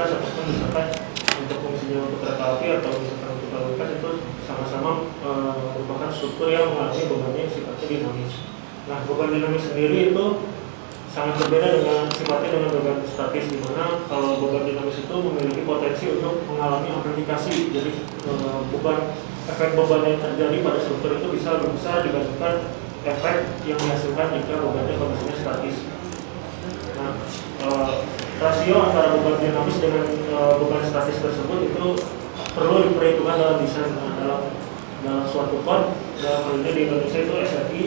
lintas ataupun misalkan untuk fungsinya untuk kereta api atau misalkan untuk lalu lintas itu sama-sama merupakan struktur yang mengalami bebannya sifatnya dinamis. Nah, beban dinamis sendiri itu sangat berbeda dengan sifatnya dengan beban statis, di mana kalau beban dinamis itu memiliki potensi untuk mengalami amplifikasi. Jadi efek beban yang terjadi pada struktur itu bisa lebih besar dibandingkan efek yang dihasilkan jika bebannya kondisinya statis. Nah, rasio antara beban dinamis dengan beban statis tersebut itu perlu diperhitungkan dalam desain. Dalam suatu kon, dalam hal ini di Indonesia itu SRI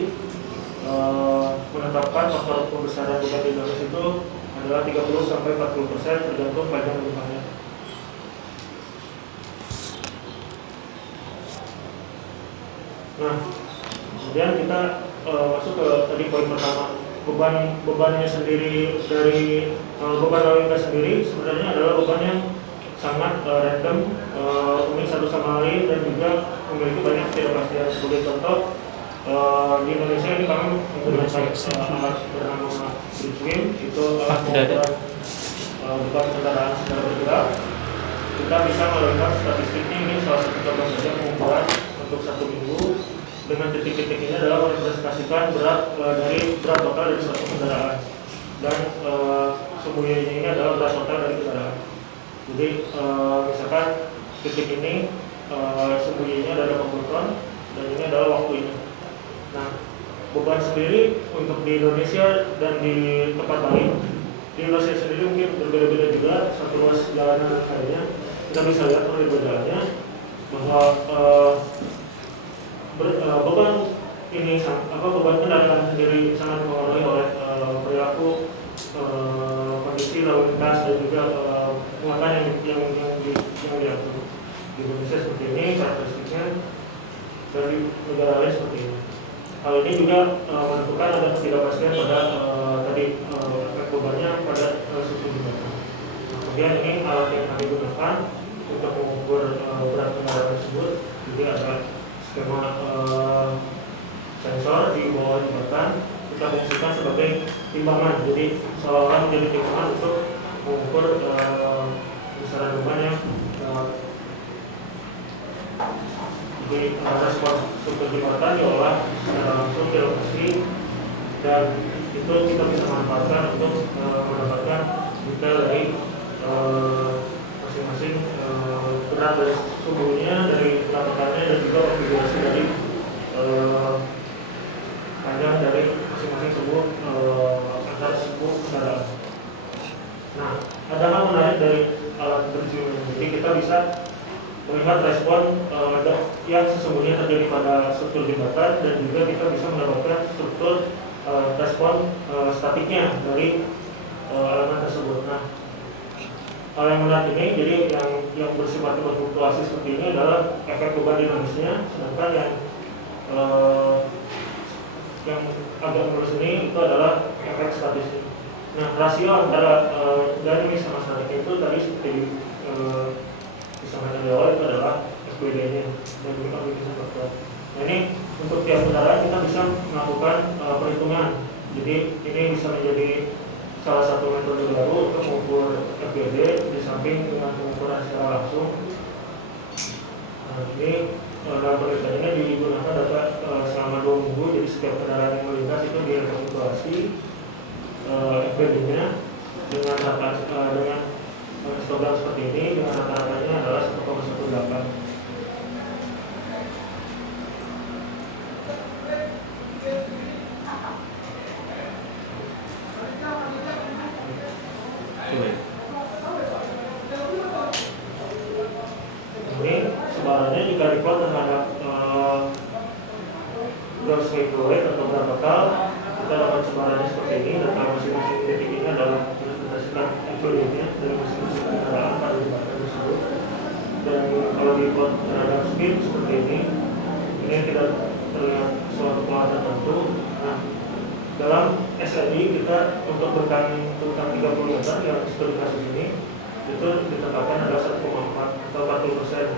menetapkan faktor pembesaran beban dinamis itu adalah 30-40% tergantung panjang lingkungannya. Nah, kemudian kita masuk ke tadi poin pertama. Bebannya sendiri dari beban lalu lintas sendiri sebenarnya adalah beban yang sangat random, unik satu sama lain, dan juga memiliki banyak ketidakpastian. Sebagai contoh, di Indonesia ini kami menggunakan alat bernama Bridgewing, itu beban kendaraan secara bergerak. Kita bisa melakukan statistiknya, ini salah satu contoh saja pengukuran untuk 1 minggu. Dengan titik-titik ini adalah merepresentasikan berat total dari suatu kendaraan, dan sumbunya ini adalah berat total dari kendaraan. Jadi misalkan titik ini sumbunya adalah 60 ton dan ini adalah waktunya. Nah, beban sendiri untuk di Indonesia dan di tempat lain, di Indonesia sendiri mungkin berbeda-beda juga, satu ruas jalanan lainnya. Kita bisa lihat perbedaannya bahwa beban ini beban kendaraan sendiri sangat dipengaruhi oleh perilaku, kondisi lalu lintas, dan juga muatan yang diatur. Di Indonesia seperti ini karakteristiknya, dari negara lain seperti ini. Hal ini juga menentukan ada ketidakpastian pada efek bebannya pada struktur jembatan. Kemudian ini alat yang kami gunakan untuk mengukur berat kendaraan tersebut. Jadi ada skema sensor di bawah jembatan, kita fungsikan sebagai timbangan. Jadi seolah-olah menjadi timbangan untuk mengukur besaran beban yang di respons struktur jembatan diolah secara langsung di lokasi, dan itu kita bisa manfaatkan untuk mendapatkan detail dari masing-masing berat dari sumbunya, dari lapisannya, dan juga konfigurasi dari panjang dari masing-masing sumbu antar sumbu kendaraan. Nah, ada hal menarik dari alat Bridgewing. Jadi kita bisa melihat respon yang sesungguhnya terjadi pada struktur jembatan, dan juga kita bisa mendapatkan struktur respon statiknya dari elemen tersebut. Nah, hal yang menarik ini, jadi yang bersifat berfluktuasi seperti ini adalah efek beban dinamisnya, sedangkan yang agak lurus ini itu adalah efek statisnya. Nah, rasio antara dinamis sama statik itu tadi seperti disampaikan di awal, itu adalah FPD-nya dan juga aplikasi faktor. Nah, ini untuk tiap kendaraan kita bisa melakukan perhitungan. Jadi ini bisa menjadi salah satu metode baru untuk mengukur FPD di samping dengan pengukuran secara langsung. Nah, ini dalam penelitian ini digunakan data selama 2 minggu. Jadi setiap kendaraan yang melintas itu direkapitulasi FPD-nya dengan histogram seperti ini, dengan rata-ratanya adalah 1,18. Ini sebarannya jika diplot terhadap gross vehicle weight atau berat total, kita dapat sebarannya seperti ini. Data masing-masing titik ini adalah representasikan FPD-nya dari masing-masing kendaraan pada jembatan tersebut. Dan kalau diplot terhadap speed seperti ini tidak terlihat suatu pola tertentu. Nah, dalam SID kita untuk berkali 30 meter yang seperti kasus ini itu ditetapkan adalah 1,4 atau 40%.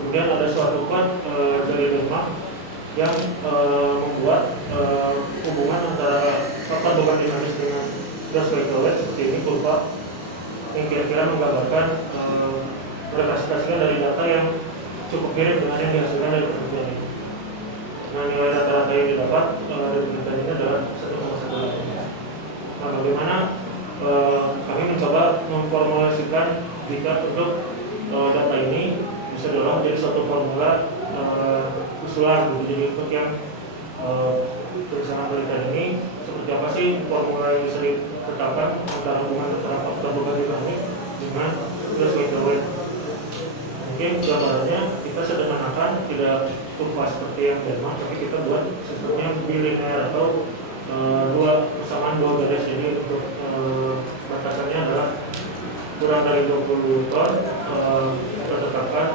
Kemudian ada suatu kon dari Denmark yang membuat hubungan antara total beban dinamis dengan gross vehicle weight seperti ini, kurva yang kira-kira menggambarkan representasikan dari data yang cukup mirip dengan yang dihasilkan dari penelitian itu. Nah, nilai rata-rata yang didapat dari penelitian ini adalah 1,18. Nah, bagaimana kami mencoba memformulasikan jika untuk data ini bisa diolah menjadi suatu formula usulan. Jadi untuk yang tulisan penelitian ini seperti apa sih formula yang bisa ditetapkan antara hubungan antara faktor beban dinamis dengan stress weight load. Mungkin gambarannya kita sederhanakan, tidak kurva seperti yang Denmark, tapi kita buat sistemnya bilinear atau persamaan dua garis. Jadi untuk batasannya adalah kurang dari 20 ton, kita tetapkan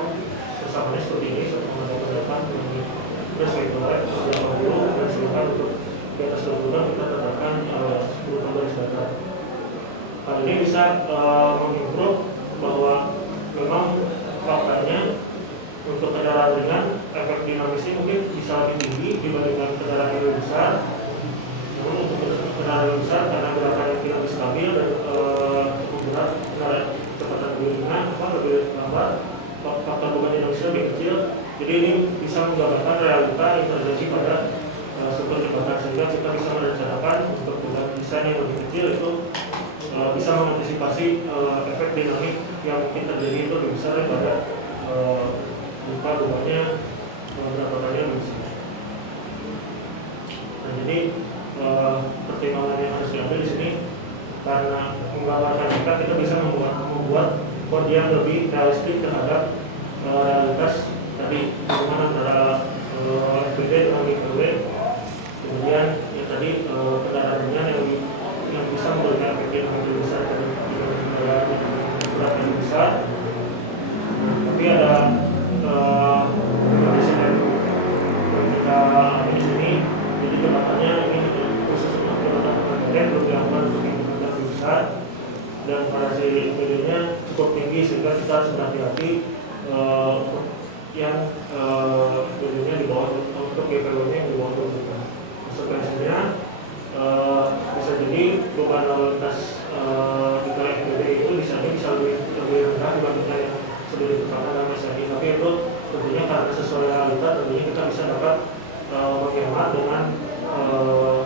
persamaannya seperti ini, 1,8 dengan stress weight load 80, dan sedangkan untuk di atas 20 ton kita tetapkan 10 ton garis datar. Hal ini bisa mengimprove bahwa memang faktanya untuk kendaraan ringan efek dinamisnya mungkin bisa lebih tinggi dibandingkan kendaraan yang lebih besar. Namun untuk kendaraan yang besar karena gerakan yang tidak stabil dan cukup berat, kendaraan kecepatan lebih ringan, lebih lambat, faktor beban dinamisnya lebih kecil. Jadi ini bisa menggambarkan realita yang terjadi pada struktur jembatan, sehingga kita bisa merencanakan untuk desain yang lebih kecil itu bisa mengantisipasi efek dinamik yang mungkin terjadi itu lebih besar daripada lupa bebannya berapa kali lebih besar. Nah, jadi pertimbangan yang harus diambil di sini karena menggambarkan kita bisa membuat kode yang lebih realistik terhadap realitas tadi hubungan antara FPD dengan IPW. Kemudian yang tadi kendaraan ringan yang bisa memberikan efek yang lebih besar dari kendaraan berat yang besar. Tapi ada kondisi yang kita alami di sini. Jadi kedepannya ini khusus untuk kendaraan belum dilakukan untuk yang lebih besar, dan variasi videonya cukup tinggi sehingga kita harus berhati-hati yang videonya di bawah untuk GPW-nya yang di bawah 20 juta. Konsekuensinya bisa jadi beban lalu lintas di FPD itu di sana bisa lebih rendah dibandingkan yang sudah ditetapkan dalam SNI. Tapi itu tentunya karena sesuai realita, tentunya kita bisa dapat menghemat dengan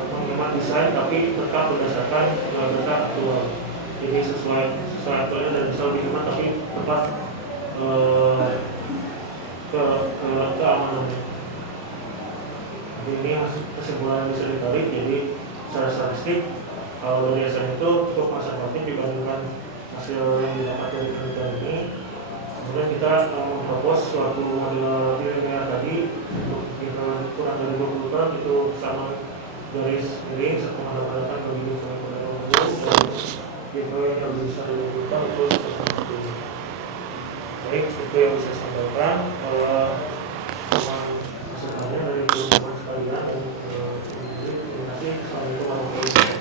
menghemat desain tapi tetap berdasarkan data aktual. Jadi sesuai aktualnya dan bisa lebih hemat tapi tepat keamanannya. Jadi ini kesimpulan yang bisa ditarik. Jadi secara statistik kalau dari SN itu cukup konservatif dibandingkan hasil yang didapat dari penelitian ini. Kemudian kita mempropos suatu model linear tadi untuk kurang dari 20 ton itu sama garis miring 1,8 kali 20 dan giveaway yang lebih besar dari 20 ton itu seperti ini. Baik, itu yang bisa saya sampaikan bahwa masukannya dari teman-teman sekalian dan terima kasih. Assalamualaikum warahmatullahi wabarakatuh.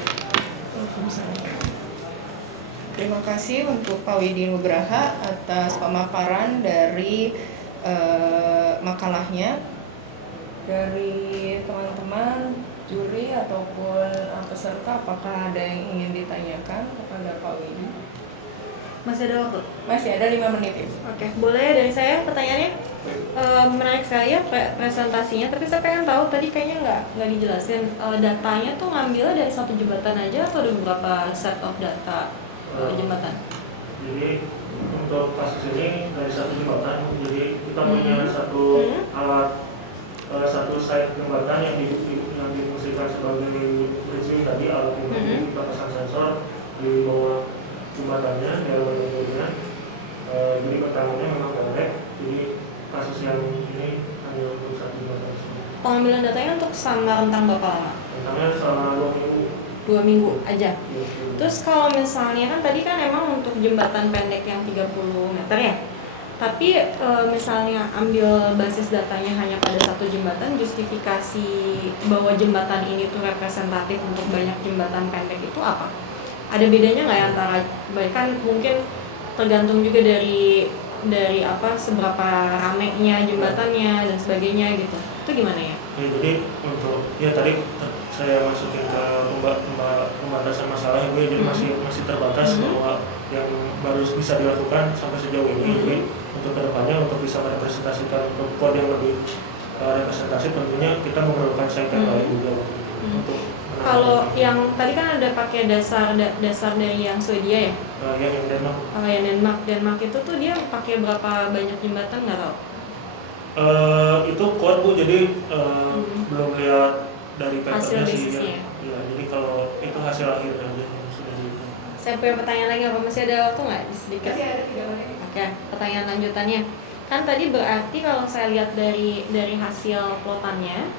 Terima kasih untuk Pak Widi Nugraha atas pemaparan dari makalahnya. Dari teman-teman juri ataupun peserta, apakah ada yang ingin ditanyakan kepada Pak Widi? Masih ada waktu? Masih ada 5 menit. Oke, boleh dari saya pertanyaannya. Menarik sekali ya presentasinya, tapi saya pengen tahu tadi kayaknya nggak dijelasin datanya tuh ngambilnya dari satu jembatan aja atau ada beberapa set of data jembatan? Jadi untuk kasus ini dari satu jembatan, jadi kita punya satu alat, satu site jembatan yang difungsikan sebagai bridging tadi, alat ini kita pasang sensor di bawah jembatannya, di bawahnya. Jadi keterangannya memang direct. Jadi kasus yang ini hanya untuk satu jembatan. Pengambilan datanya untuk sama rentang berapa lama? Rentangnya selama 2 minggu. 2 minggu aja. Ya. Terus kalau misalnya kan tadi kan emang untuk jembatan pendek yang 30 meter ya. Tapi misalnya ambil basis datanya hanya pada satu jembatan, justifikasi bahwa jembatan ini tuh representatif untuk banyak jembatan pendek itu apa? Ada bedanya nggak ya antara, bahkan mungkin tergantung juga dari seberapa ramenya jembatannya dan sebagainya gitu. Itu gimana ya? Jadi untuk tadi saya masukin ke pembatasan masalah ya Bu, jadi masih terbatas bahwa yang baru bisa dilakukan sampai sejauh ini. Jadi untuk kedepannya untuk bisa merepresentasikan perempuan yang lebih representasi, tentunya kita memerlukan site yang lain juga untuk kalau yang tadi kan ada pakai dasar dari yang Swedia ya? yang Denmark. Kalau yang Denmark itu tuh dia pakai berapa banyak jembatan nggak tahu? Itu quote Bu, jadi belum lihat dari Hasil papernya sih bisnisnya. ya. Jadi kalau itu hasil akhirnya aja yang sudah dihitung. Saya punya pertanyaan lagi, apa masih ada waktu nggak? Sedikit. Masih ada 3 menit. Oke, pertanyaan lanjutannya. Kan tadi berarti kalau saya lihat dari hasil plotannya,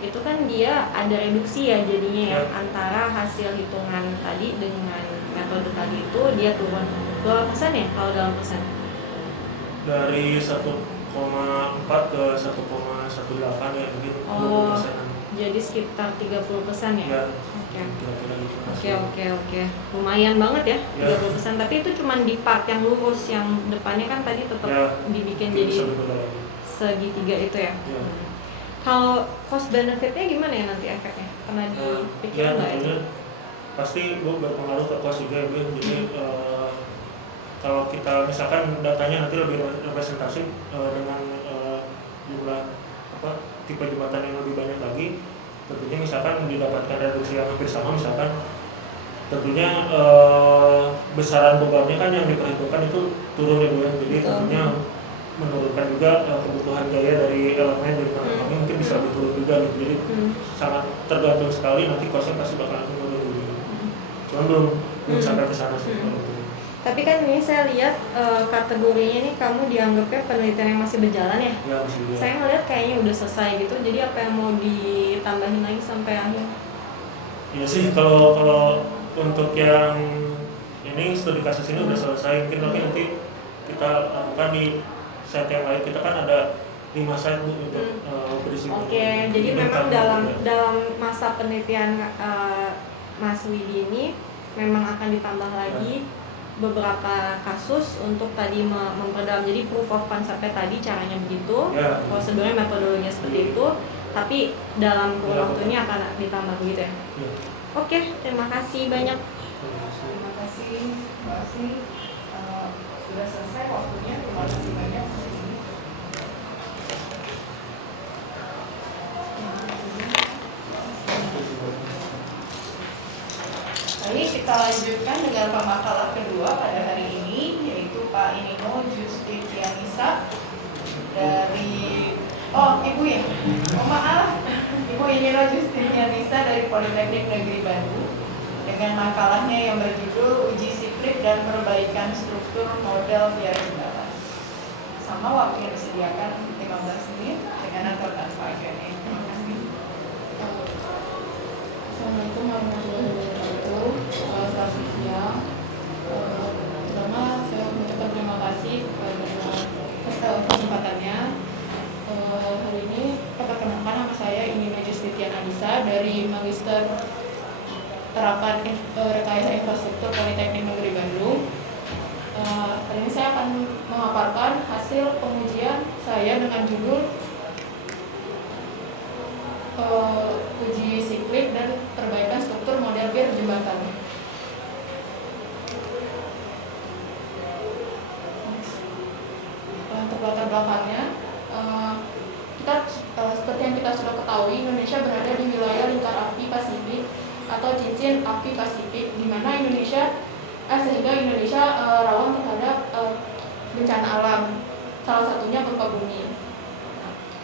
itu kan dia ada reduksi ya jadinya ya, antara hasil hitungan tadi dengan metode tadi itu dia turun berapa persen ya kalau dalam persen? Dari 1,4 ke 1,18 ya, mungkin 20%. Jadi sekitar 30% ya? Ya. Oke. Oke. Lumayan banget ya, 30%. Tapi itu cuma di part yang lurus, yang depannya kan tadi tetap dibikin jadi segitiga itu ya. Kalau cost benefitnya gimana ya nanti efeknya? Pernah dipikirkan nggak ya? Pasti Bu berpengaruh ke cost juga ya Bu. Jadi kalau kita misalkan datanya nanti lebih representatif dengan jumlah tipe jembatan yang lebih banyak lagi, tentunya misalkan mendapatkan reduksi yang hampir sama, misalkan tentunya besaran bebannya kan yang diperhitungkan itu turun ya Bu ya. Jadi tentunya menurunkan juga kebutuhan gaya dari elemen dari kami mungkin bisa lebih turun juga gitu. Jadi sangat tergantung sekali, nanti costnya pasti bakalan turun juga. Cuman belum sampai ke sana sih. Tapi kan ini saya lihat kategorinya ini kamu dianggapnya penelitian yang masih berjalan ya? Ya masih berjalan. Saya ngeliat kayaknya udah selesai gitu, jadi apa yang mau ditambahin lagi sampai akhir? Ya sih, kalau untuk yang ini studi kasus ini udah selesai, mungkin nanti kita lakukan di set yang lain. Kita kan ada 5 set Bu untuk berisi. Oke, jadi memang dalam masa penelitian Mas Widi ini memang akan ditambah lagi beberapa kasus untuk tadi memperdalam. Jadi proof of concept-nya tadi caranya begitu, prosedurnya metodologinya seperti itu, tapi dalam kurun waktu ini akan ditambah begitu ya. Oke, terima kasih banyak. Terima kasih Mbak Asli. Sudah selesai waktunya. Terima kasih banyak. Baik, kita lanjutkan dengan pemakalah kedua pada hari ini, yaitu Pak Inino Justitianisa dari Ibu ya? Maaf, Ibu Inino Justitianisa dari Politeknik Negeri Bandung dengan makalahnya yang berjudul Uji Siklip dan Perbaikan Struktur Model Pier Jembatan. Sama waktu yang disediakan 15 menit dengan atau tanpa Q&A. Terima kasih. Assalamualaikum warahmatullahi wabarakatuh. Selamat siang. Pertama saya mengucapkan terima kasih kepada kesempatannya. Hari ini perkenalkan nama saya Inino Justitianisa dari Magister Terapan Rekayasa Infrastruktur Politeknik Negeri Bandung. Hari ini saya akan memaparkan hasil pengujian saya dengan judul uji siklip dan perbaikan struktur model pier jembatan. Untuk latar belakangnya, seperti yang kita sudah ketahui, Indonesia berada di wilayah lingkar api Pasifik atau cincin api Pasifik, di mana sehingga Indonesia rawan terhadap bencana alam, salah satunya gempa bumi.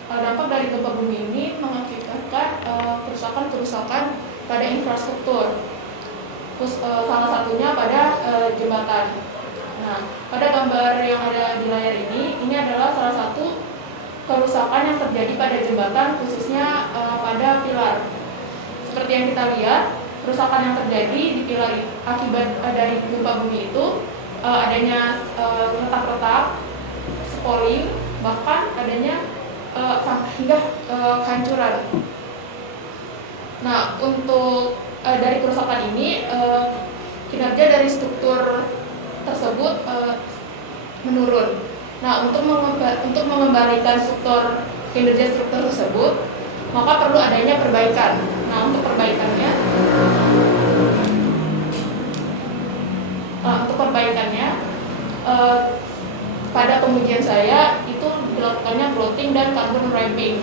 Dampak dari gempa bumi ini mengakibatkan kerusakan pada infrastruktur, salah satunya pada jembatan. Nah, pada gambar yang ada di layar ini adalah salah satu kerusakan yang terjadi pada jembatan, khususnya pada pilar. Seperti yang kita lihat, kerusakan yang terjadi di pilar akibat dari gempa bumi itu adanya retak-retak, spalling, bahkan adanya hingga kehancuran. Nah, untuk dari kerusakan ini, kinerja dari struktur tersebut menurun. Nah, untuk mengembalikan kinerja struktur tersebut, maka perlu adanya perbaikan. Nah, untuk perbaikan coating dan carbon wrapping.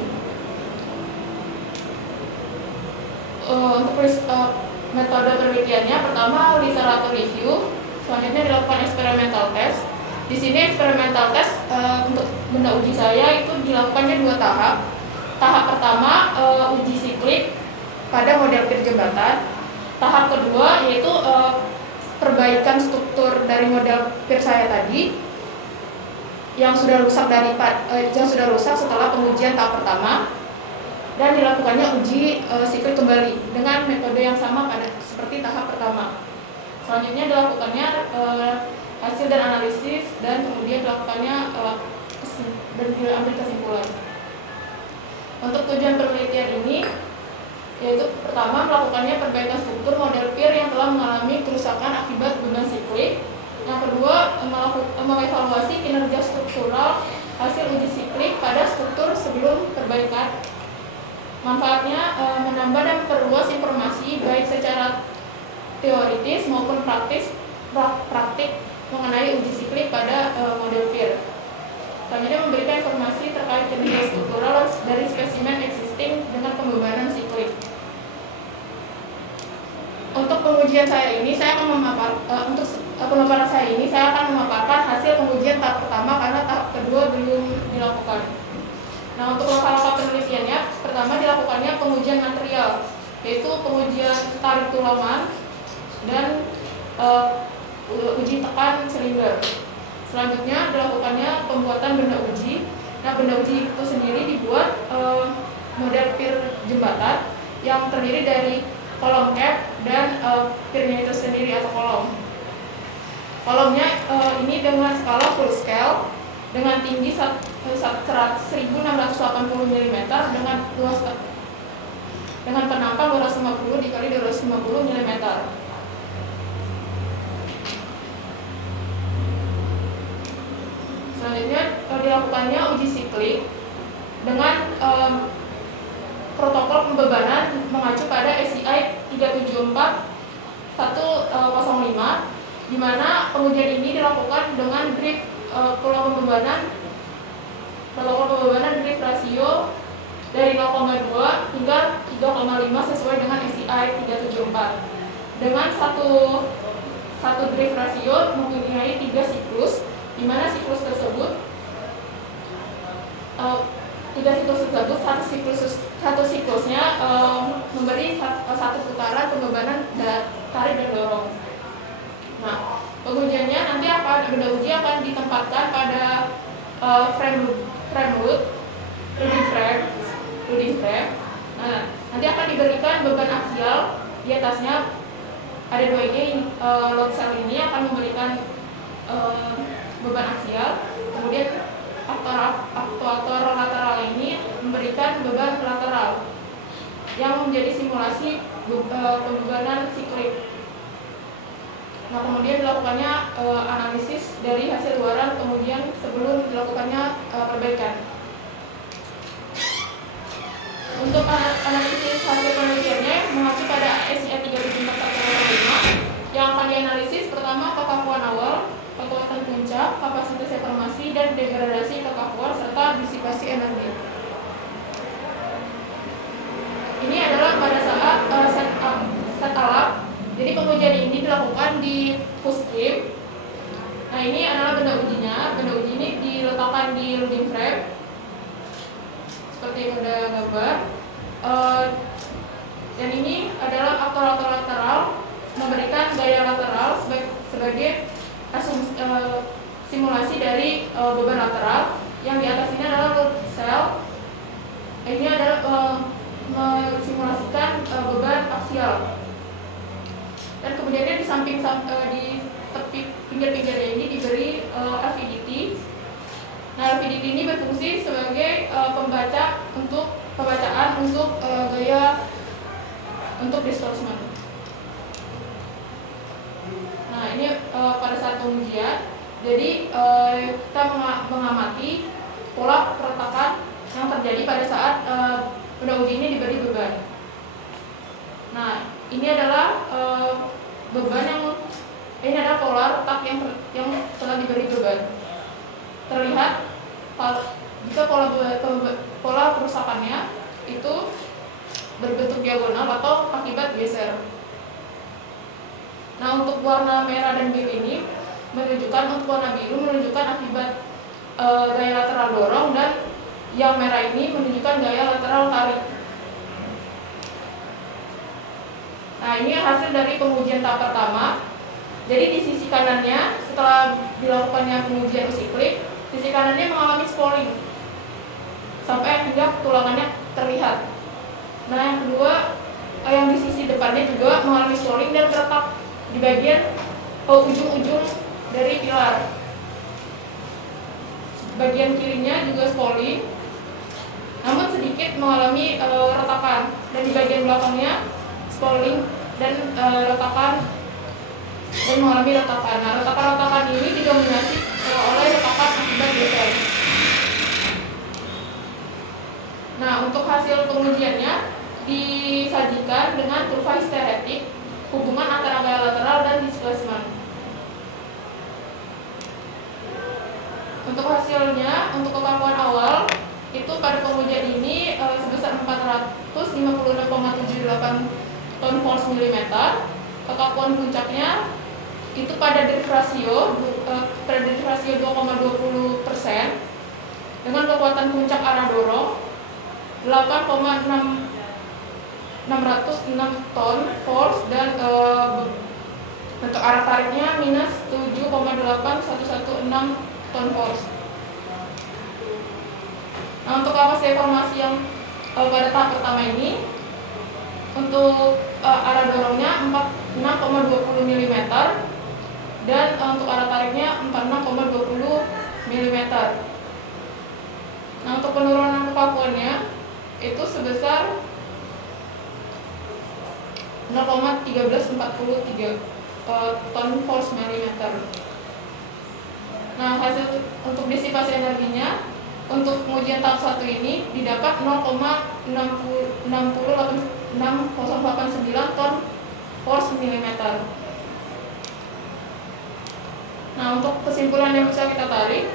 Untuk metode penelitiannya, pertama literatur review, selanjutnya dilakukan experimental test. Di sini experimental test untuk benda uji saya itu dilakukannya 2 tahap. Tahap pertama uji siklik pada model pir jembatan. Tahap kedua yaitu perbaikan struktur dari model pir saya tadi yang sudah rusak setelah pengujian tahap pertama, dan dilakukannya uji siklik kembali dengan metode yang sama seperti tahap pertama. Selanjutnya dilakukannya hasil dan analisis, dan kemudian dilakukannya dan diambil kesimpulan. Untuk tujuan penelitian ini yaitu pertama melakukannya perbaikan struktur model pir yang telah mengalami kerusakan akibat beban siklik. Yang kedua, mengevaluasi kinerja struktural hasil uji siklik pada struktur sebelum perbaikan. Manfaatnya menambah dan memperluas informasi baik secara teoritis maupun praktik mengenai uji siklik pada model pir. Selanjutnya memberikan informasi terkait kinerja struktural dari spesimen existing dengan pembebanan siklik. Untuk pengujian saya ini, saya akan untuk pemaparan saya ini, saya akan memaparkan hasil pengujian tahap pertama karena tahap kedua belum dilakukan. Nah, untuk langkah-langkah penelitiannya, pertama dilakukannya pengujian material, yaitu pengujian tarik tulaman dan uji tekan silinder. Selanjutnya dilakukannya pembuatan benda uji. Nah, benda uji itu sendiri dibuat model pir jembatan yang terdiri dari kolom cap dan pirnya itu sendiri atau kolom. Kolomnya ini dengan skala full scale dengan tinggi 1680 mm dengan penampang 250 dikali 250 mm. Selanjutnya dilakukannya uji siklik dengan protokol pembebanan mengacu pada SCI 374-105, di mana pengujian ini dilakukan dengan drift protokol pembebanan drift rasio dari 0,2 hingga 3,5 sesuai dengan SCI 374. Dengan satu drift rasio mempunyai 3 siklus, di mana siklus tersebut satu siklusnya memberi satu putaran pembebanan tarik dan dorong. Nah, pengujiannya nanti benda uji akan ditempatkan pada frame load, loading frame. Nah, nanti akan diberikan beban aksial di atasnya. Ada 2 ini, load cell ini akan memberikan beban aksial, kemudian aktuator lateral ini memberikan beban lateral yang menjadi simulasi pembebanan siklik. Nah, kemudian dilakukannya analisis dari hasil luaran kemudian sebelum dilakukannya perbaikan. Untuk analisis hasil penelitiannya mengacu pada SCI 374-105 yang akan dianalisis pertama kekakuan awal, kekuatan puncak, kapasitas reformasi dan degradasi kekakuan serta disipasi energi. Ini adalah pada saat setup. Jadi pengujian ini dilakukan di pushkim. Nah, ini adalah benda ujinya. Benda uji ini diletakkan di loading frame seperti yang ada gambar. Dan ini adalah aktor lateral memberikan gaya lateral sebagai simulasi dari beban lateral. Yang di atas ini adalah load cell. Ini adalah mensimulasikan beban aksial. Dan kemudiannya di samping di tepi pinggir-pinggirnya ini diberi LVDT. Nah, LVDT ini berfungsi sebagai pembacaan untuk gaya untuk displacement. Nah, ini pada saat pengujian, jadi kita mengamati pola perletakan yang terjadi pada saat benda uji ini diberi beban. Nah, ini adalah beban ini adalah pola retak yang telah diberi beban. Terlihat jika pola kerusakannya itu berbentuk diagonal atau akibat geser. Nah, untuk warna merah dan biru ini untuk warna biru menunjukkan akibat gaya lateral dorong, dan yang merah ini menunjukkan gaya lateral tarik. Nah, ini hasil dari pengujian tahap pertama. Jadi di sisi kanannya, setelah dilakukannya pengujian uji klik, sisi kanannya mengalami spalling sampai hingga tulangannya terlihat. Nah, yang kedua, yang di sisi depannya juga mengalami spalling dan terletak di bagian ujung-ujung dari pilar. Bagian kirinya juga spalling, namun sedikit mengalami retakan, dan di bagian belakangnya spalling dan retakan dan mengalami retakan. Nah, retakan-retakan ini didominasi oleh retakan akibat geser. Nah, untuk hasil pengujiannya disajikan dengan kurva histeretik hubungan antara gaya lateral dan displacement. Untuk hasilnya, untuk kekakuan awal itu pada pengujian ini sebesar 456,78 ton force milimeter. Kekakuan puncaknya itu pada drift ratio 2,20% dengan kekuatan puncak arah dorong 8,606 ton force, dan untuk arah tariknya minus 7,8116 ton force. Nah, untuk kapasitas deformasi yang pada tahap pertama ini, untuk arah dorongnya 46,20 mm, dan untuk arah tariknya 46,20 mm. Nah, untuk penurunan kekakuannya itu sebesar 0,1343 ton force millimeter. Nah, hasil untuk disipasi energinya untuk pengujian tahap 1 ini didapat 0,6089 ton force millimeter. Nah, untuk kesimpulan yang bisa kita tarik,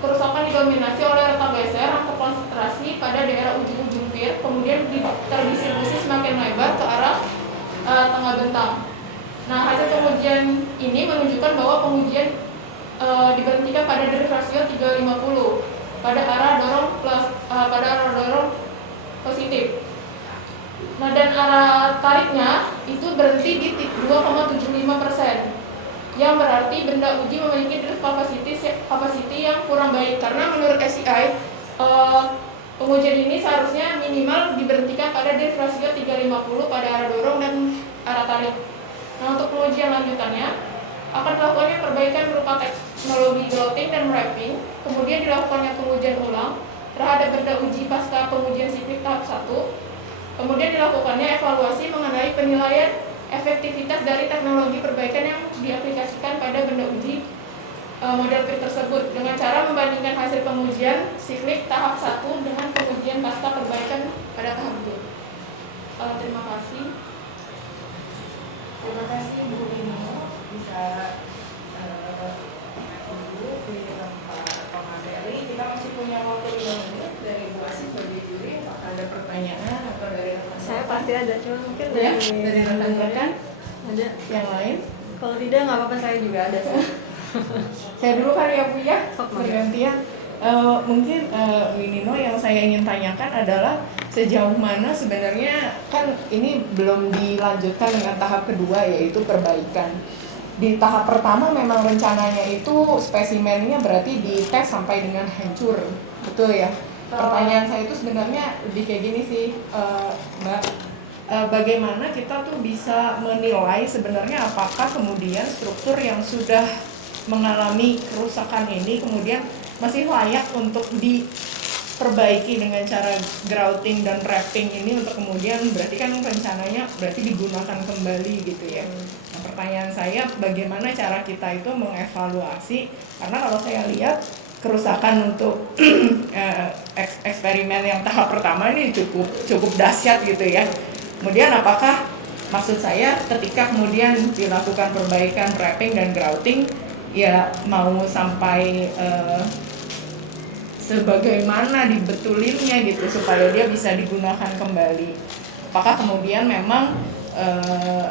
kerusakan didominasi oleh retak geser yang terkonsentrasi pada daerah ujung-ujung pier, kemudian terdistribusi semakin lebar ke arah tengah bentang. Nah, hasil pengujian ini menunjukkan bahwa pengujian diberhentikan pada drift ratio 350 pada arah dorong positif. Nah, dan arah tariknya itu berhenti di 2,75%, yang berarti benda uji memiliki drift capacity yang kurang baik, karena menurut SCI pengujian ini seharusnya minimal diberhentikan pada drift ratio 350 pada arah dorong dan arah tarik. Nah, untuk pengujian lanjutannya akan dilakukannya perbaikan berupa teknologi grouting dan wrapping, kemudian dilakukannya pengujian ulang terhadap benda uji pasca pengujian siklik tahap 1, kemudian dilakukannya evaluasi mengenai penilaian efektivitas dari teknologi perbaikan yang diaplikasikan pada benda uji model pier tersebut dengan cara membandingkan hasil pengujian siklik tahap 1 dengan pengujian pasca perbaikan pada tahap 2. Terima kasih. Terima kasih Bu Nino, bisa dulu di tempat pemateri. Kita masih punya waktu 5 menit dari Bu Asih sebagai juri. Apakah ada pertanyaan atau dari rekan-rekan? Saya pasti ada, cuma mungkin Ya, dari rekan-rekan ada. yang lain. Kalau tidak nggak apa-apa, saya juga ada. Saya dulu kali ya Bu ya, Sok, Mas. bergantian. Mungkin Winino yang saya ingin tanyakan adalah sejauh mana sebenarnya, kan ini belum dilanjutkan dengan tahap kedua yaitu perbaikan. Di tahap pertama memang rencananya itu spesimennya berarti dites sampai dengan hancur, betul ya? Pertanyaan saya itu sebenarnya lebih kayak gini sih, Mbak. Bagaimana kita tuh bisa menilai sebenarnya apakah kemudian struktur yang sudah mengalami kerusakan ini kemudian masih layak untuk diperbaiki dengan cara grouting dan wrapping ini untuk kemudian berarti kan rencananya berarti digunakan kembali gitu ya. Nah, pertanyaan saya bagaimana cara kita itu mengevaluasi, karena kalau saya lihat kerusakan untuk eksperimen yang tahap pertama ini cukup dahsyat gitu ya. Kemudian apakah maksud saya ketika kemudian dilakukan perbaikan wrapping dan grouting ya mau sampai sebagaimana dibetulinnya gitu supaya dia bisa digunakan kembali. Apakah kemudian memang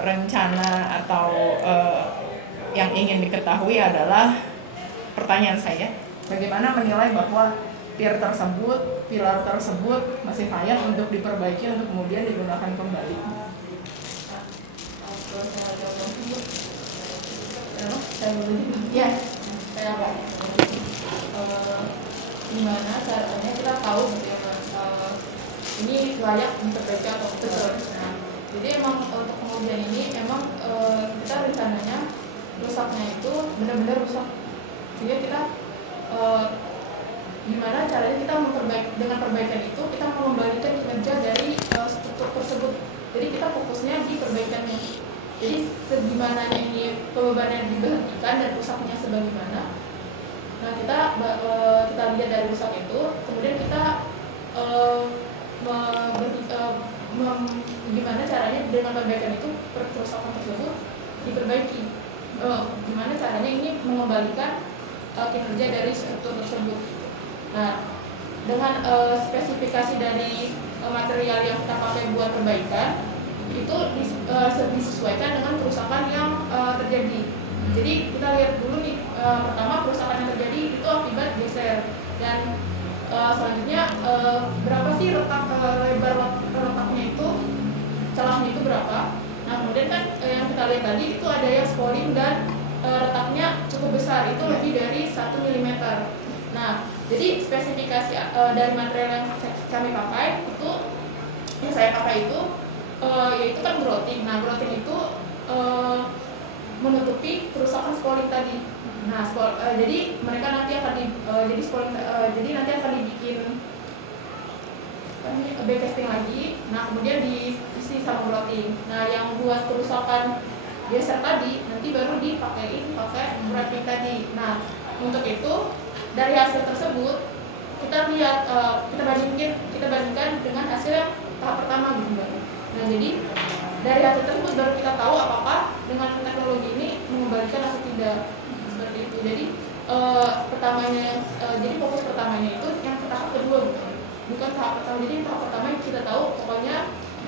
rencana atau yang ingin diketahui adalah pertanyaan saya, bagaimana menilai bahwa pilar tersebut masih layak untuk diperbaiki untuk kemudian digunakan kembali. Ya, saya apa? Gimana caranya kita tahu bagaimana ini layak diperbaiki atau tidak. Nah, jadi emang untuk kemudian ini emang kita rencananya rusaknya itu benar-benar rusak, sehingga kita gimana caranya kita dengan perbaikan itu kita mengembalikan kinerja dari struktur tersebut. Jadi kita fokusnya di perbaikannya. Jadi segimana ini pembebanannya diberhentikan dan rusaknya sebagaimana. Nah, kita lihat dari rusak itu, kemudian kita gimana caranya dengan perbaikan itu kerusakan tersebut diperbaiki. Gimana caranya ini mengembalikan kinerja dari struktur tersebut. Nah, dengan spesifikasi dari material yang kita pakai buat perbaikan itu disesuaikan dengan kerusakan yang terjadi. Jadi kita lihat dulu nih, pertama kerusakan yang terjadi itu akibat geser, dan selanjutnya berapa sih lebar retaknya itu, celahnya itu berapa. Nah, kemudian kan yang kita lihat tadi itu ada yang spalling dan retaknya cukup besar, itu lebih dari 1 mm. Nah, jadi spesifikasi dari material yang kami pakai itu, yang saya pakai itu yaitu kan grouting. Nah, grouting itu menutupi kerusakan spalling tadi. Nah, jadi mereka nanti akan jadi nanti akan dibikin backcasting lagi. Nah, kemudian diisi sama grouting. Nah, yang buat kerusakan geser tadi nanti baru pakai wrapping tadi. Nah, untuk itu dari hasil tersebut kita lihat, kita bandingkan dengan hasil yang tahap pertama gitu, Mbak. Nah, jadi dari hasil tersebut baru kita tahu apakah dengan teknologi ini mengembalikan atau tidak, seperti itu. Jadi jadi fokus pertamanya itu yang tahap kedua, bukan tahap pertama. Jadi tahap pertama yang kita tahu pokoknya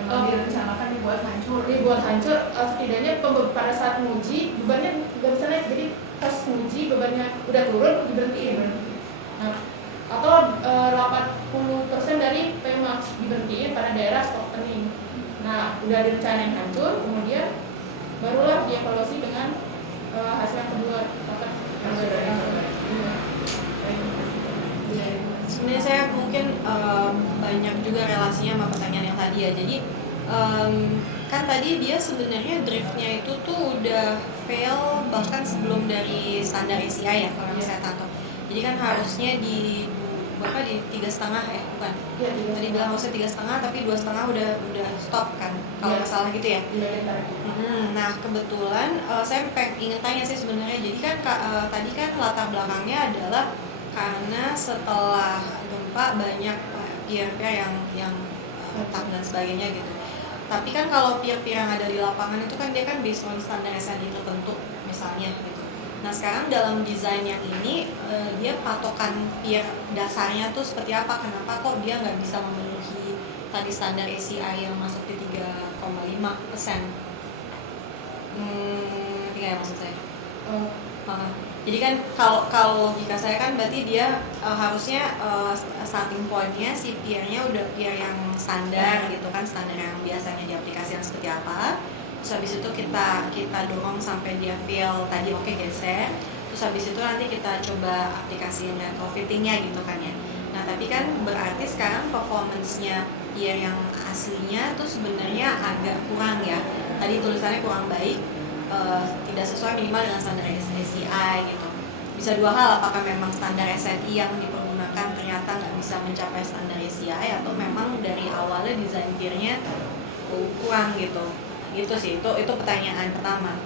direncanakan dibuat hancur. Setidaknya pada saat menguji bebannya nggak bisa naik. Jadi pas menguji bebannya udah turun, diberhentiin. Nah, atau 80% dari Pmax diberhentiin pada daerah stok kening. Nah, udah direncanain hancur, kemudian barulah dievaluasi dengan hasil yang kedua. Sebenarnya saya mungkin banyak juga relasinya sama pertanyaan yang tadi ya. Jadi kan tadi dia sebenarnya driftnya itu tuh udah fail bahkan sebelum dari standar ACI ya kalau saya tangkap. Jadi kan harusnya di 3,5 ya, bukan? Ya, tadi bilang harusnya 3,5 tapi 2,5 udah stop kan kalau masalah gitu ya. Nah, kebetulan saya ingin tanya sih sebenarnya. Jadi kan tadi kan latar belakangnya adalah karena setelah gempa banyak pier-pier yang retak dan sebagainya gitu. Tapi kan kalau pier-pier yang ada di lapangan itu kan dia kan based on standar SNI tertentu misalnya gitu. Nah, sekarang dalam desain yang ini dia patokan pier dasarnya tuh seperti apa? Kenapa kok dia nggak bisa memenuhi tadi standar ACI yang masuk di 3,5%? Ngerti nggak ya maksud saya? Jadi kan kalau logika saya kan berarti dia harusnya starting pointnya si piernya udah pier yang standar gitu kan, standar yang biasanya diaplikasikan seperti apa. Terus habis itu kita dorong sampai dia feel tadi oke, geser. Terus habis itu nanti kita coba aplikasiin retrofittingnya gitu kan ya. Nah, tapi kan berarti sekarang performance-nya pier yang aslinya tuh sebenarnya agak kurang ya. Tadi tulisannya kurang baik. Tidak sesuai minimal dengan standar SCI gitu. Bisa dua hal, apakah memang standar SNI yang dipergunakan ternyata nggak bisa mencapai standar SCI atau memang dari awalnya desain gearnya kurang gitu. Gitu sih, itu pertanyaan pertama.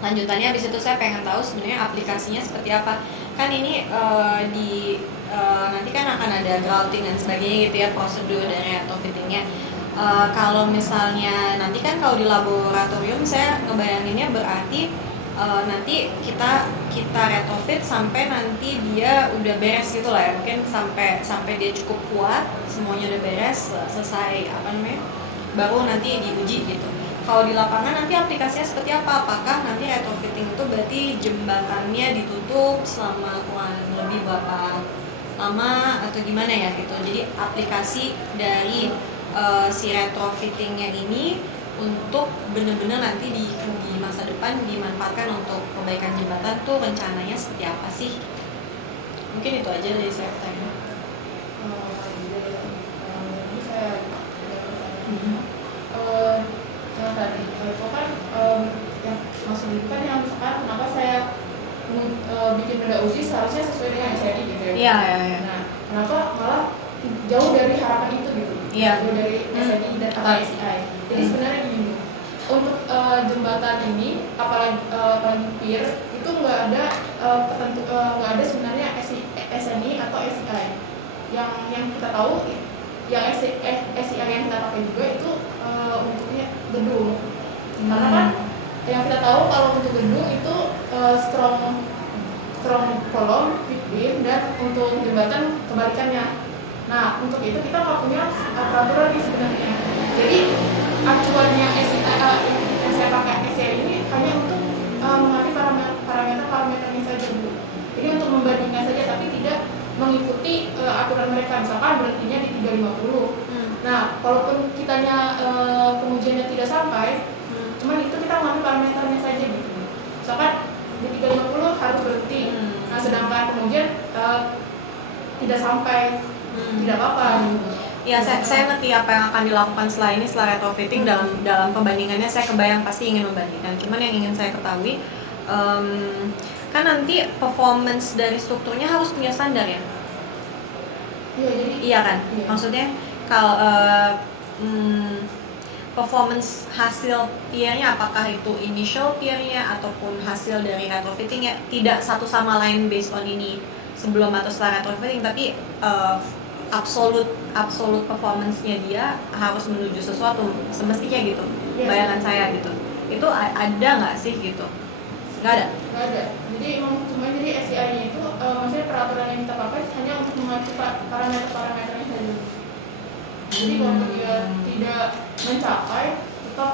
Lanjutannya habis itu saya pengen tahu sebenarnya aplikasinya seperti apa. Kan ini nanti kan akan ada grouting dan sebagainya gitu ya, prosedur dari atau fittingnya. Kalau misalnya nanti kan kalau di laboratorium saya ngebayanginnya berarti nanti kita retrofit sampai nanti dia udah beres gitu lah ya, mungkin sampai dia cukup kuat, semuanya udah beres, selesai baru nanti diuji gitu. Kalau di lapangan nanti aplikasinya seperti apa? Apakah nanti retrofitting itu berarti jembatannya ditutup selama kurang lebih berapa lama atau gimana ya gitu. Jadi aplikasi dari si retrofittingnya ini untuk benar-benar nanti di masa depan dimanfaatkan untuk perbaikan jembatan tuh rencananya seperti apa sih? Mungkin itu aja dari saya tanya. Jadi saya yang tadi itu kan yang maksud itu kan yang misalkan kenapa saya bikin benda uji seharusnya sesuai dengan SID gitu ya. Iya. Nah, kenapa malah jauh dari harapan itu gitu. Iya. Jauh dari SID dan SI. Jadi sebenarnya gini, untuk jembatan ini apalagi pier itu nggak ada nggak ada sebenarnya SNI atau SI. Yang kita tahu yang SI yang kita pakai juga itu untuknya gedung. Karena kan yang kita tahu kalau untuk gedung itu strong kolom, big beam, dan untuk jembatan kebalikannya. Nah, untuk itu kita nggak punya peraturan di sebenarnya. Jadi acuannya yang saya pakai SI ini hanya untuk mengambil parameternya saja dulu. Jadi untuk membandingkan saja, tapi tidak mengikuti aturan mereka. Misalkan berhentinya di 350. Nah, walaupun kitanya pengujiannya tidak sampai, cuman itu kita mengambil parameternya saja gitu. Misalkan di 350 harus berhenti. Nah, sedangkan pengujian tidak sampai, tidak apa-apa gitu. Ya, saya ngerti apa yang akan dilakukan setelah retrofitting. Dalam pembandingannya saya kebayang pasti ingin membandingkan. Cuman yang ingin saya ketahui, kan nanti performance dari strukturnya harus punya standar ya? Iya, jadi Iya kan? Iya. Maksudnya kalau performance hasil piernya, apakah itu initial piernya ataupun hasil dari retrofittingnya, tidak satu sama lain based on ini sebelum atau setelah retrofitting, tapi absolute performance-nya dia harus menuju sesuatu semestinya gitu. Yes. Bayangan saya gitu. Itu ada nggak sih gitu? Nggak ada. Nggak ada. Jadi emang cuma jadi SCI-nya itu maksudnya peraturan yang kita pakai hanya untuk mengacu parameter-parameternya saja. Jadi kalau dia tidak mencapai tetap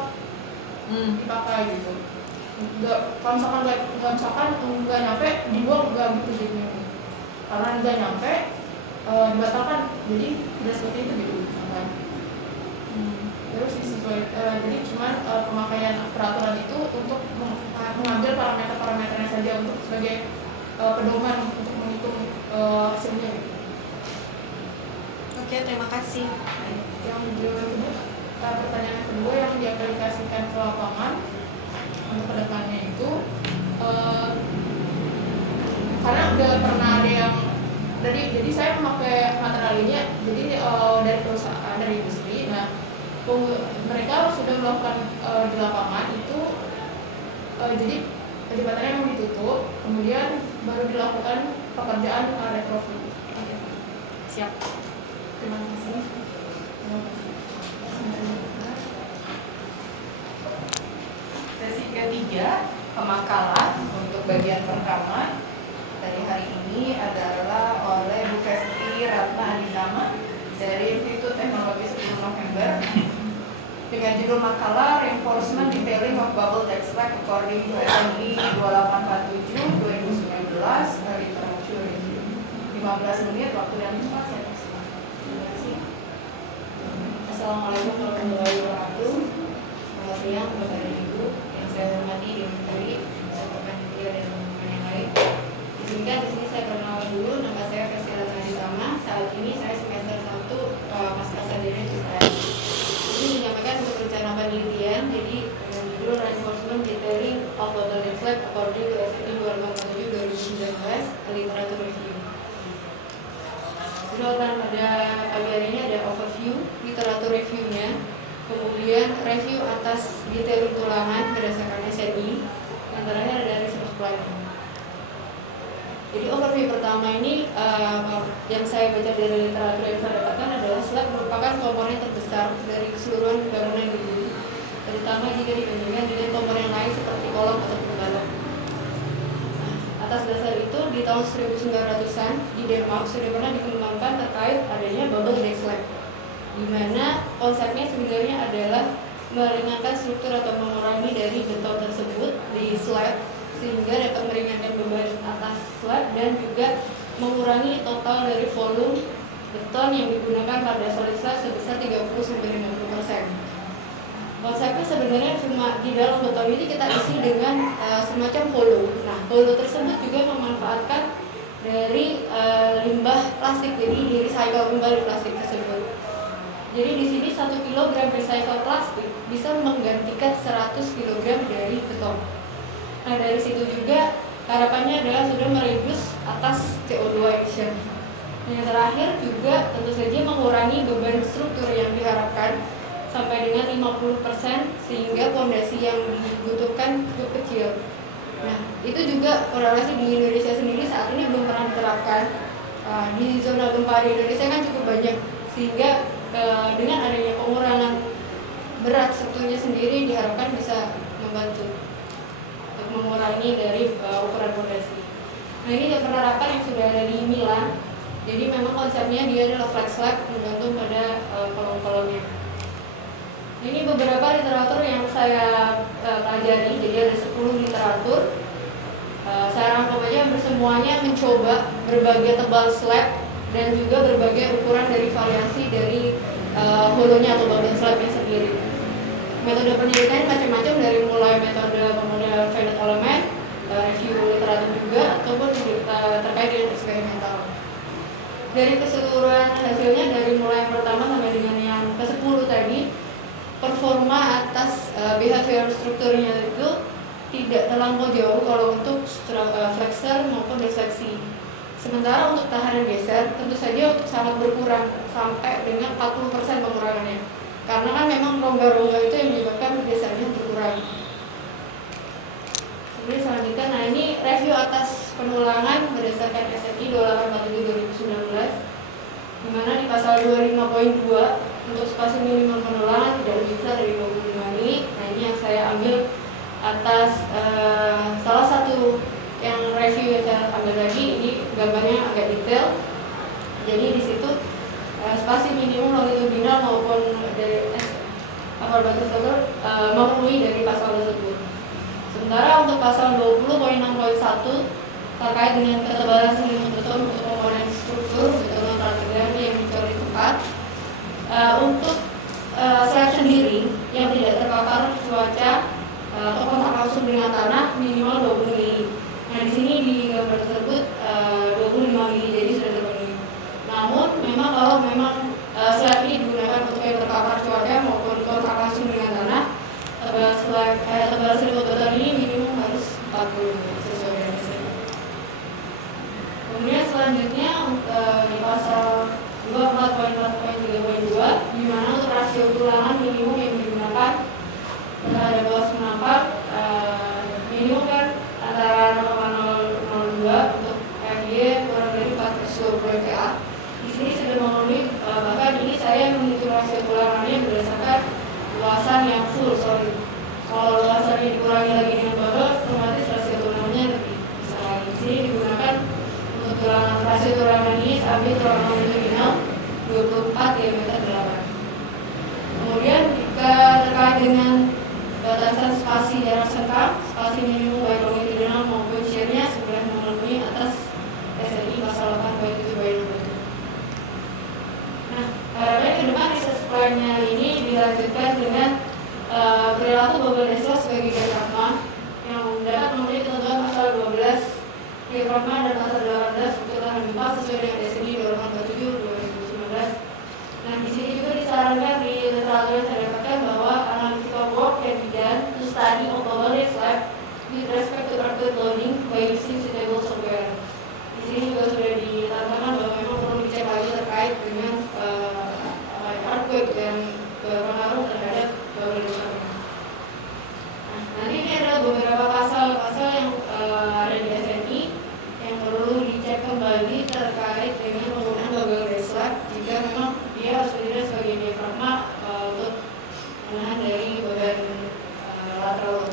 dipakai gitu. Kalau misalkan nggak nyampe dibuang, nggak gitu jadinya. Karena nggak nyampe dibatalkan, jadi tidak seperti itu gitu misalkan. Terus disesuai, jadi cuman pemakaian peraturan itu untuk mengambil parameter-parameternya saja untuk sebagai pedoman untuk menghitung hasilnya gitu. Oke, terima kasih. Yang kedua, pertanyaan kedua yang diaplikasikan ke lapangan untuk kedepannya itu karena udah pernah ada yang jadi saya memakai material ini jadi dari perusahaan, dari industri. Nah, mereka sudah melakukan di lapangan itu jadi jembatannya yang ditutup, kemudian baru dilakukan pekerjaan retrofit. Oke. Siap. Terima kasih. Sesi ketiga pemakalan untuk bagian pertama dari hari ini adalah oleh Bu Festi Ratna Aditama dari Institut Teknologi 10 November dengan judul makalah Reinforcement Detailing of Bubble Deck Slack According to SNI 2847 2019 Literature Review. 15 menit waktu dan tempat saya persilakan. Terima kasih. Assalamualaikum warahmatullahi wabarakatuh. Selamat siang Bapak dan Ibu yang saya hormati di Menteri, Bapak Panitia dan teman-teman yang lain. Izinkan di sini saya perkenalkan dulu, nama saya Festi Ratna Aditama. Saat ini saya semester 1 pasca sarjana Israel. Ini menyampaikan untuk rencana penelitian, jadi dengan judul Reinforcement Detailing of Bubble Deck Slack According to SNI 2847 2019 Literature Review. Pada pagi hari ini ada overview literatur reviewnya, kemudian review atas detail tulangan berdasarkan SNI, antaranya ada dari research plan. Jadi overview pertama ini yang saya baca dari literatur yang saya dapatkan adalah slab merupakan komponen terbesar dari keseluruhan bangunan gedung, terutama jika dibandingkan dengan komponen lain seperti kolom atau pembalok. tahun 1900-an di Denmark sudah pernah dikembangkan terkait adanya bubble deck slab, di mana konsepnya sebenarnya adalah meringankan struktur atau mengurangi dari beton tersebut di slab sehingga dapat meringankan beban atas slab dan juga mengurangi total dari volume beton yang digunakan pada solid slab sebesar 30-50%. Konsepnya sebenarnya cuma di dalam beton ini kita isi dengan semacam hollow. Nah, hollow tersebut juga memanfaatkan dari limbah plastik, jadi di recycle kembali plastik tersebut. Jadi di sini 1 kg recycle plastik bisa menggantikan 100 kg dari beton. Nah, dari situ juga harapannya adalah sudah mereduce atas CO2 emission. Yang terakhir juga tentu saja mengurangi beban struktur yang diharapkan sampai dengan 50% sehingga fondasi yang dibutuhkan cukup kecil. Nah, itu juga korelasi di Indonesia sendiri saat ini belum pernah diterapkan. Di zona gempa di Indonesia kan cukup banyak, sehingga dengan adanya pengurangan berat strukturnya sendiri diharapkan bisa membantu untuk mengurangi dari ukuran fondasi. Nah, ini penerapan yang sudah ada di Milan. Jadi memang konsepnya dia adalah flat slab tergantung pada kolom-kolomnya. Ini beberapa literatur yang saya pelajari, jadi ada 10 literatur. Saya rangkum aja, semuanya mencoba berbagai tebal slab dan juga berbagai ukuran dari variasi dari holonya atau bubble slabnya sendiri. Metode penelitian macam-macam, dari mulai metode pemodel finite element, review literatur juga, ataupun terkait dengan eksperimental. Dari keseluruhan hasilnya, dari mulai yang pertama sampai dengan yang ke-10 tadi, performa atas behavior strukturnya itu tidak terlampau jauh kalau untuk flexor maupun defleksi. Sementara untuk tahanan geser tentu saja sangat berkurang sampai dengan 40% pengurangannya. Karena kan memang rongga-rongga itu yang menyebabkan gesernya berkurang. Kemudian selanjutnya, nah ini review atas penulangan berdasarkan SNI 2847/2019, di mana di pasal 25.2 untuk spasi minimum penulangan tidak lebih besar dari 25 mili. Nah, ini yang saya ambil atas salah satu yang review yang saya ambil lagi. Ini gambarnya agak detail. Jadi di situ spasi minimum longitudinal maupun dari aparatur struktur memenuhi dari pasal tersebut. Sementara untuk pasal 20.6.1 terkait dengan ketebalan selimut beton untuk komponen struktur beton transgran yang dicari tepat, untuk slab sendiri yang tidak terpapar cuaca atau kontak langsung dengan tanah minimal 20 mili. Nah, di sini di gambar tersebut 25 mili, jadi sudah terpenuhi. Namun memang kalau memang slab ini digunakan untuk yang terpapar cuaca maupun kontak langsung dengan tanah, tebal selimut beton ini minimum harus 40 mili sesuai dengan SNI. Kemudian selanjutnya di pasal 24.4.3.2, di mana untuk rasio tulangan minimum yang digunakan terhadap bawah menampak minimum kan antara 0,002 untuk FY kurang dari 420 PA. Di sini sudah memenuhi, bahkan ini saya menghitung rasio tulangannya berdasarkan luasan yang full, sorry. Kalau luasannya dikurangi lagi dengan bubble, otomatis rasio tulangannya lebih besar lagi. Di sini digunakan untuk tulangan rasio tulangan ini ambil tulangan longitudinal 24 diameter 8. Kemudian jika terkait dengan batasan spasi jarak sengkang, spasi minimum baik longitudinal maupun shear-nya sudah memenuhi atas SNI pasal 8.7/6. Nah, harapannya ke depan research plan-nya ini dilanjutkan dengan perilaku bubble deck sebagai diafragma yang dapat memenuhi ketentuan pasal 12 diafragma dan pasal 18 untuk tahan gempa sesuai dengan SNI 2847/2019. Nah, di sini juga disarankan di literatur yang saya dapatkan bahwa analytical work can be done to study of bubble deck slab with respect to earthquake loading by using suitable software. Di sini juga sudah ditambahkan bahwa memang perlu dicek lagi terkait dengan earthquake yang berpengaruh terhadap bubble deck slab. Nah, nanti ini adalah beberapa pasal-pasal yang ada di SNI yang perlu dicek kembali terkait dengan penggunaan bubble deck slab jika memang dia harus berdiri sebagai diafragma untuk menahan dari beban lateral.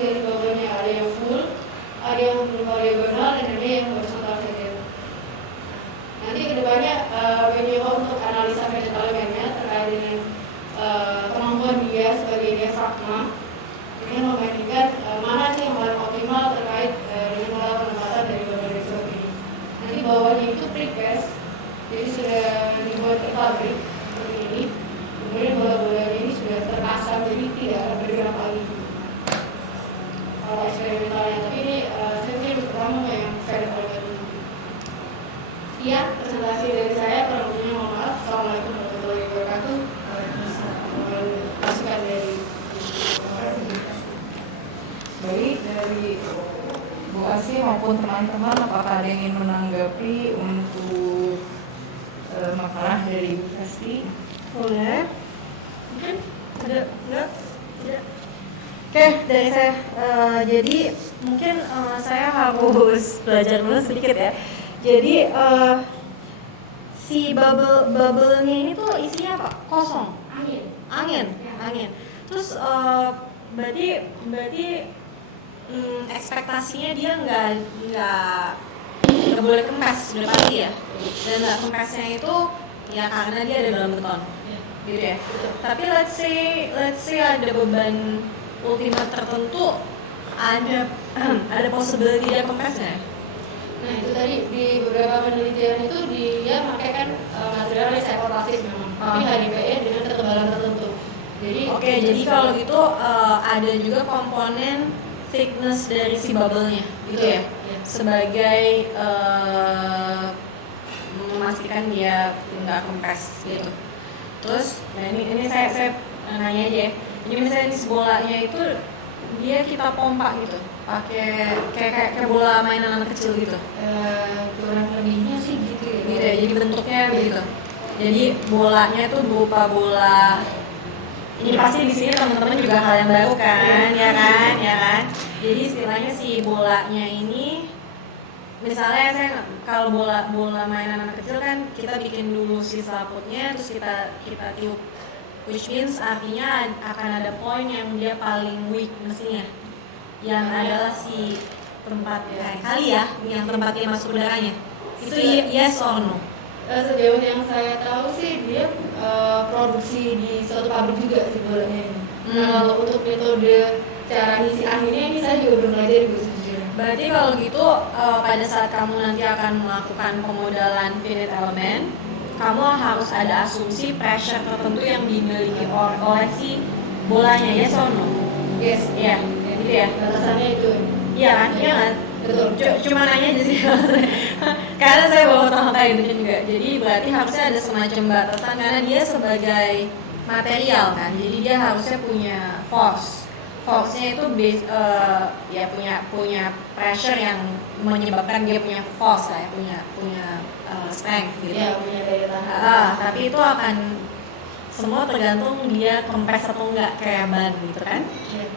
dari bubble-nya, ada yang full, ada yang poligonal, dan ada yang horizontal saja. Nanti kedepannya mencoba untuk analisa Finite elemennya terkait dengan kemampuan dia sebagai diafragma dengan membandingkan mana sih yang paling optimal terkait dengan pola penempatan dari bubble Rexroth ini. Nanti bawahnya itu pre-press, jadi sudah dibuat di pabrik seperti ini. Kemudian bola-bola ini sudah terpasang, jadi tidak akan bergerak lagi. Kalau eksperimentalnya, tapi ini saya mungkin pertama yang Finite element ini. Iya, presentasi dari saya, kurang lebihnya mohon maaf. Assalamualaikum warahmatullahi wabarakatuh. Masukan dari Baik, dari Bu Asih maupun teman-teman, apakah ada yang ingin menanggapi untuk makalah dari Bu Festi? Boleh? Mungkin ada enggak? Tidak. Oke, dari saya. Jadi mungkin saya harus belajar dulu sedikit ya. Jadi si bubble-nya ini tuh isinya apa? Kosong. Angin. Terus berarti ekspektasinya dia nggak boleh kempes, sudah pasti ya. Dan nggak kempesnya itu ya karena dia ada dalam beton, gitu ya. Tapi let's say ada beban ultimate tertentu, ada possibility dia kempesnya. Nah itu tadi di beberapa penelitian itu dia pakai kan material recycled memang, tapi HDPE dengan ketebalan tertentu. Jadi jadi kalau gitu ada juga komponen thickness dari si bubble-nya, gitu ya, sebagai memastikan dia nggak kempes gitu. Terus, nah ini saya nanya aja ya. Jadi misalnya si bolanya itu dia kita pompa gitu, pakai kayak bola mainan anak kecil gitu. kurang lebihnya sih gitu ya. Gitu ya, jadi bentuknya begitu. Jadi bolanya tuh berupa bola. Ini pasti di sini teman-teman juga hal yang baru kan, ya kan. Jadi istilahnya si bolanya ini, misalnya saya kalau bola mainan anak kecil kan kita bikin dulu si selaputnya, terus kita tiup, which means artinya akan ada poin yang dia paling weak mestinya, yang adalah si tempat kali ya, yang tempat dia masuk udaranya. Itu yes or no? Sejauh yang saya tahu sih dia produksi di suatu pabrik juga sih bolanya ini. Nah kalau untuk metode cara ngisi akhirnya ini saya juga belum belajar Bu sejujurnya. Berarti kalau gitu pada saat kamu nanti akan melakukan pemodelan finite element, kamu harus ada asumsi pressure tertentu yang dimiliki oleh si bolanya, yes or no? Yes. Iya, gitu ya. Batasannya itu. Iya kan? Iya kan? Betul. Cuma nanya aja sih. Karena saya bawa tahu kayak gitu juga. Jadi berarti harusnya ada semacam batasan karena dia sebagai material kan. Jadi dia harusnya punya force. Force-nya itu ya punya pressure yang menyebabkan dia punya force lah ya, punya strength gitu. Iya, punya daya tahan. Tapi itu akan semua tergantung dia kempes atau enggak kayak ban gitu kan?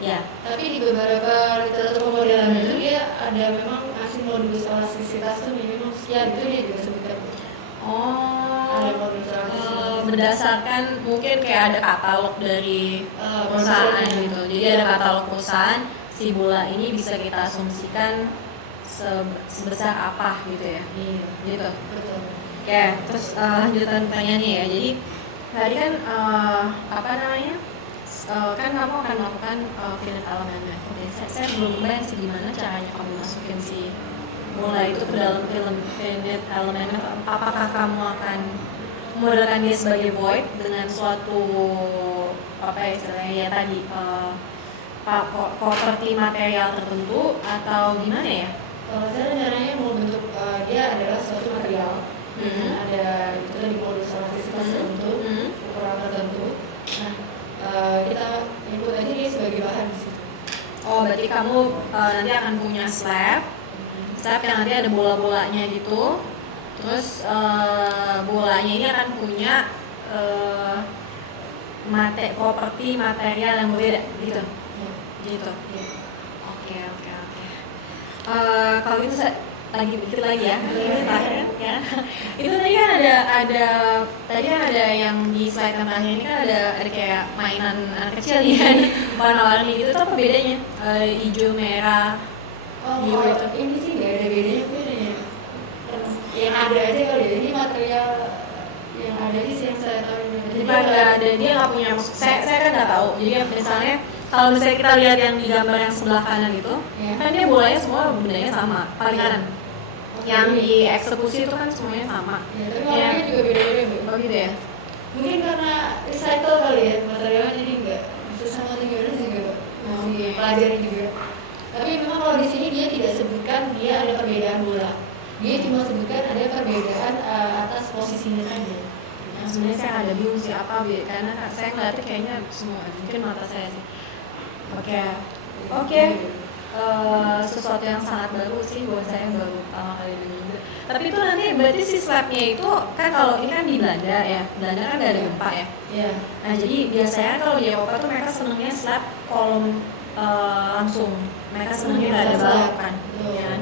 Ya. Tapi di beberapa literatur pemodelan itu dia ada memang ngasih modulus elastisitas tuh minimum sekian, itu dia juga sebutkan. Ada modulus elastisitas. Berdasarkan mungkin kayak ada katalog dari perusahaan gitu. Jadi ada katalog perusahaan, si bola ini bisa kita asumsikan sebesar apa gitu ya. Iya. Gitu. Betul. Oke, terus lanjutan pertanyaannya ya. Jadi tadi kan kan kamu akan melakukan finite element. Oke, saya belum bayang sih gimana caranya kamu masukin si bola itu ke dalam film finite element. Apakah kamu akan memodelkan dia sebagai void dengan suatu istilahnya ya tadi properti material tertentu atau gimana ya? Kalau saya rencananya mau bentuk dia adalah suatu material. Ada itu tadi modulus elastisitas tertentu, ukuran tertentu. Nah, kita input aja dia sebagai bahan di situ. Oh, berarti kamu nanti akan punya slab yang nanti ada bola-bolanya gitu. Terus bolanya ini akan punya properti material yang berbeda gitu. Gitu. Ya. Oke. Kalau gitu lagi dikit lagi ya. Ini terakhir ya. Itu tadi kan ada yang di slide yang terakhir ini kan ada kayak mainan anak kecil nih kan, warna-warni gitu. Itu apa bedanya? Hijau, merah, biru Kalau itu. ini sih nggak ada bedanya. Yang ada aja kali ya, ini material yang ada sih yang saya tahu ini. Bukan nggak ada, dia nggak punya. Saya kan nggak tahu. Jadi misalnya kalau misalnya kita lihat yang di gambar yang sebelah kanan itu, Ya. kan dia bolanya semua bendanya sama, paling kanan. Yang di eksekusi itu kan semuanya sama. Ya, tapi warnanya juga beda-beda Bu. Oh gitu ya. Mungkin karena recycle kali ya materialnya, jadi nggak bisa sama atau gimana juga masih pelajari juga. Tapi memang kalau di sini dia tidak sebutkan dia ada perbedaan bola. Dia cuma sebutkan ada perbedaan atas posisinya saja. Nah, sebenarnya saya ada bingung sih apa karena saya ngeliatnya kayaknya semua, mungkin mata saya sih. Oke. Sesuatu yang sangat baru sih buat saya, baru pertama kali dengar juga. Tapi itu nanti berarti si slabnya itu kan, kalau ini kan di Belanda ya, Belanda kan nggak ada gempa ya. Ya. Nah jadi biasanya kalau di Eropa tuh mereka senengnya slab kolom langsung, mereka senengnya nggak ada balok kan, ya kan?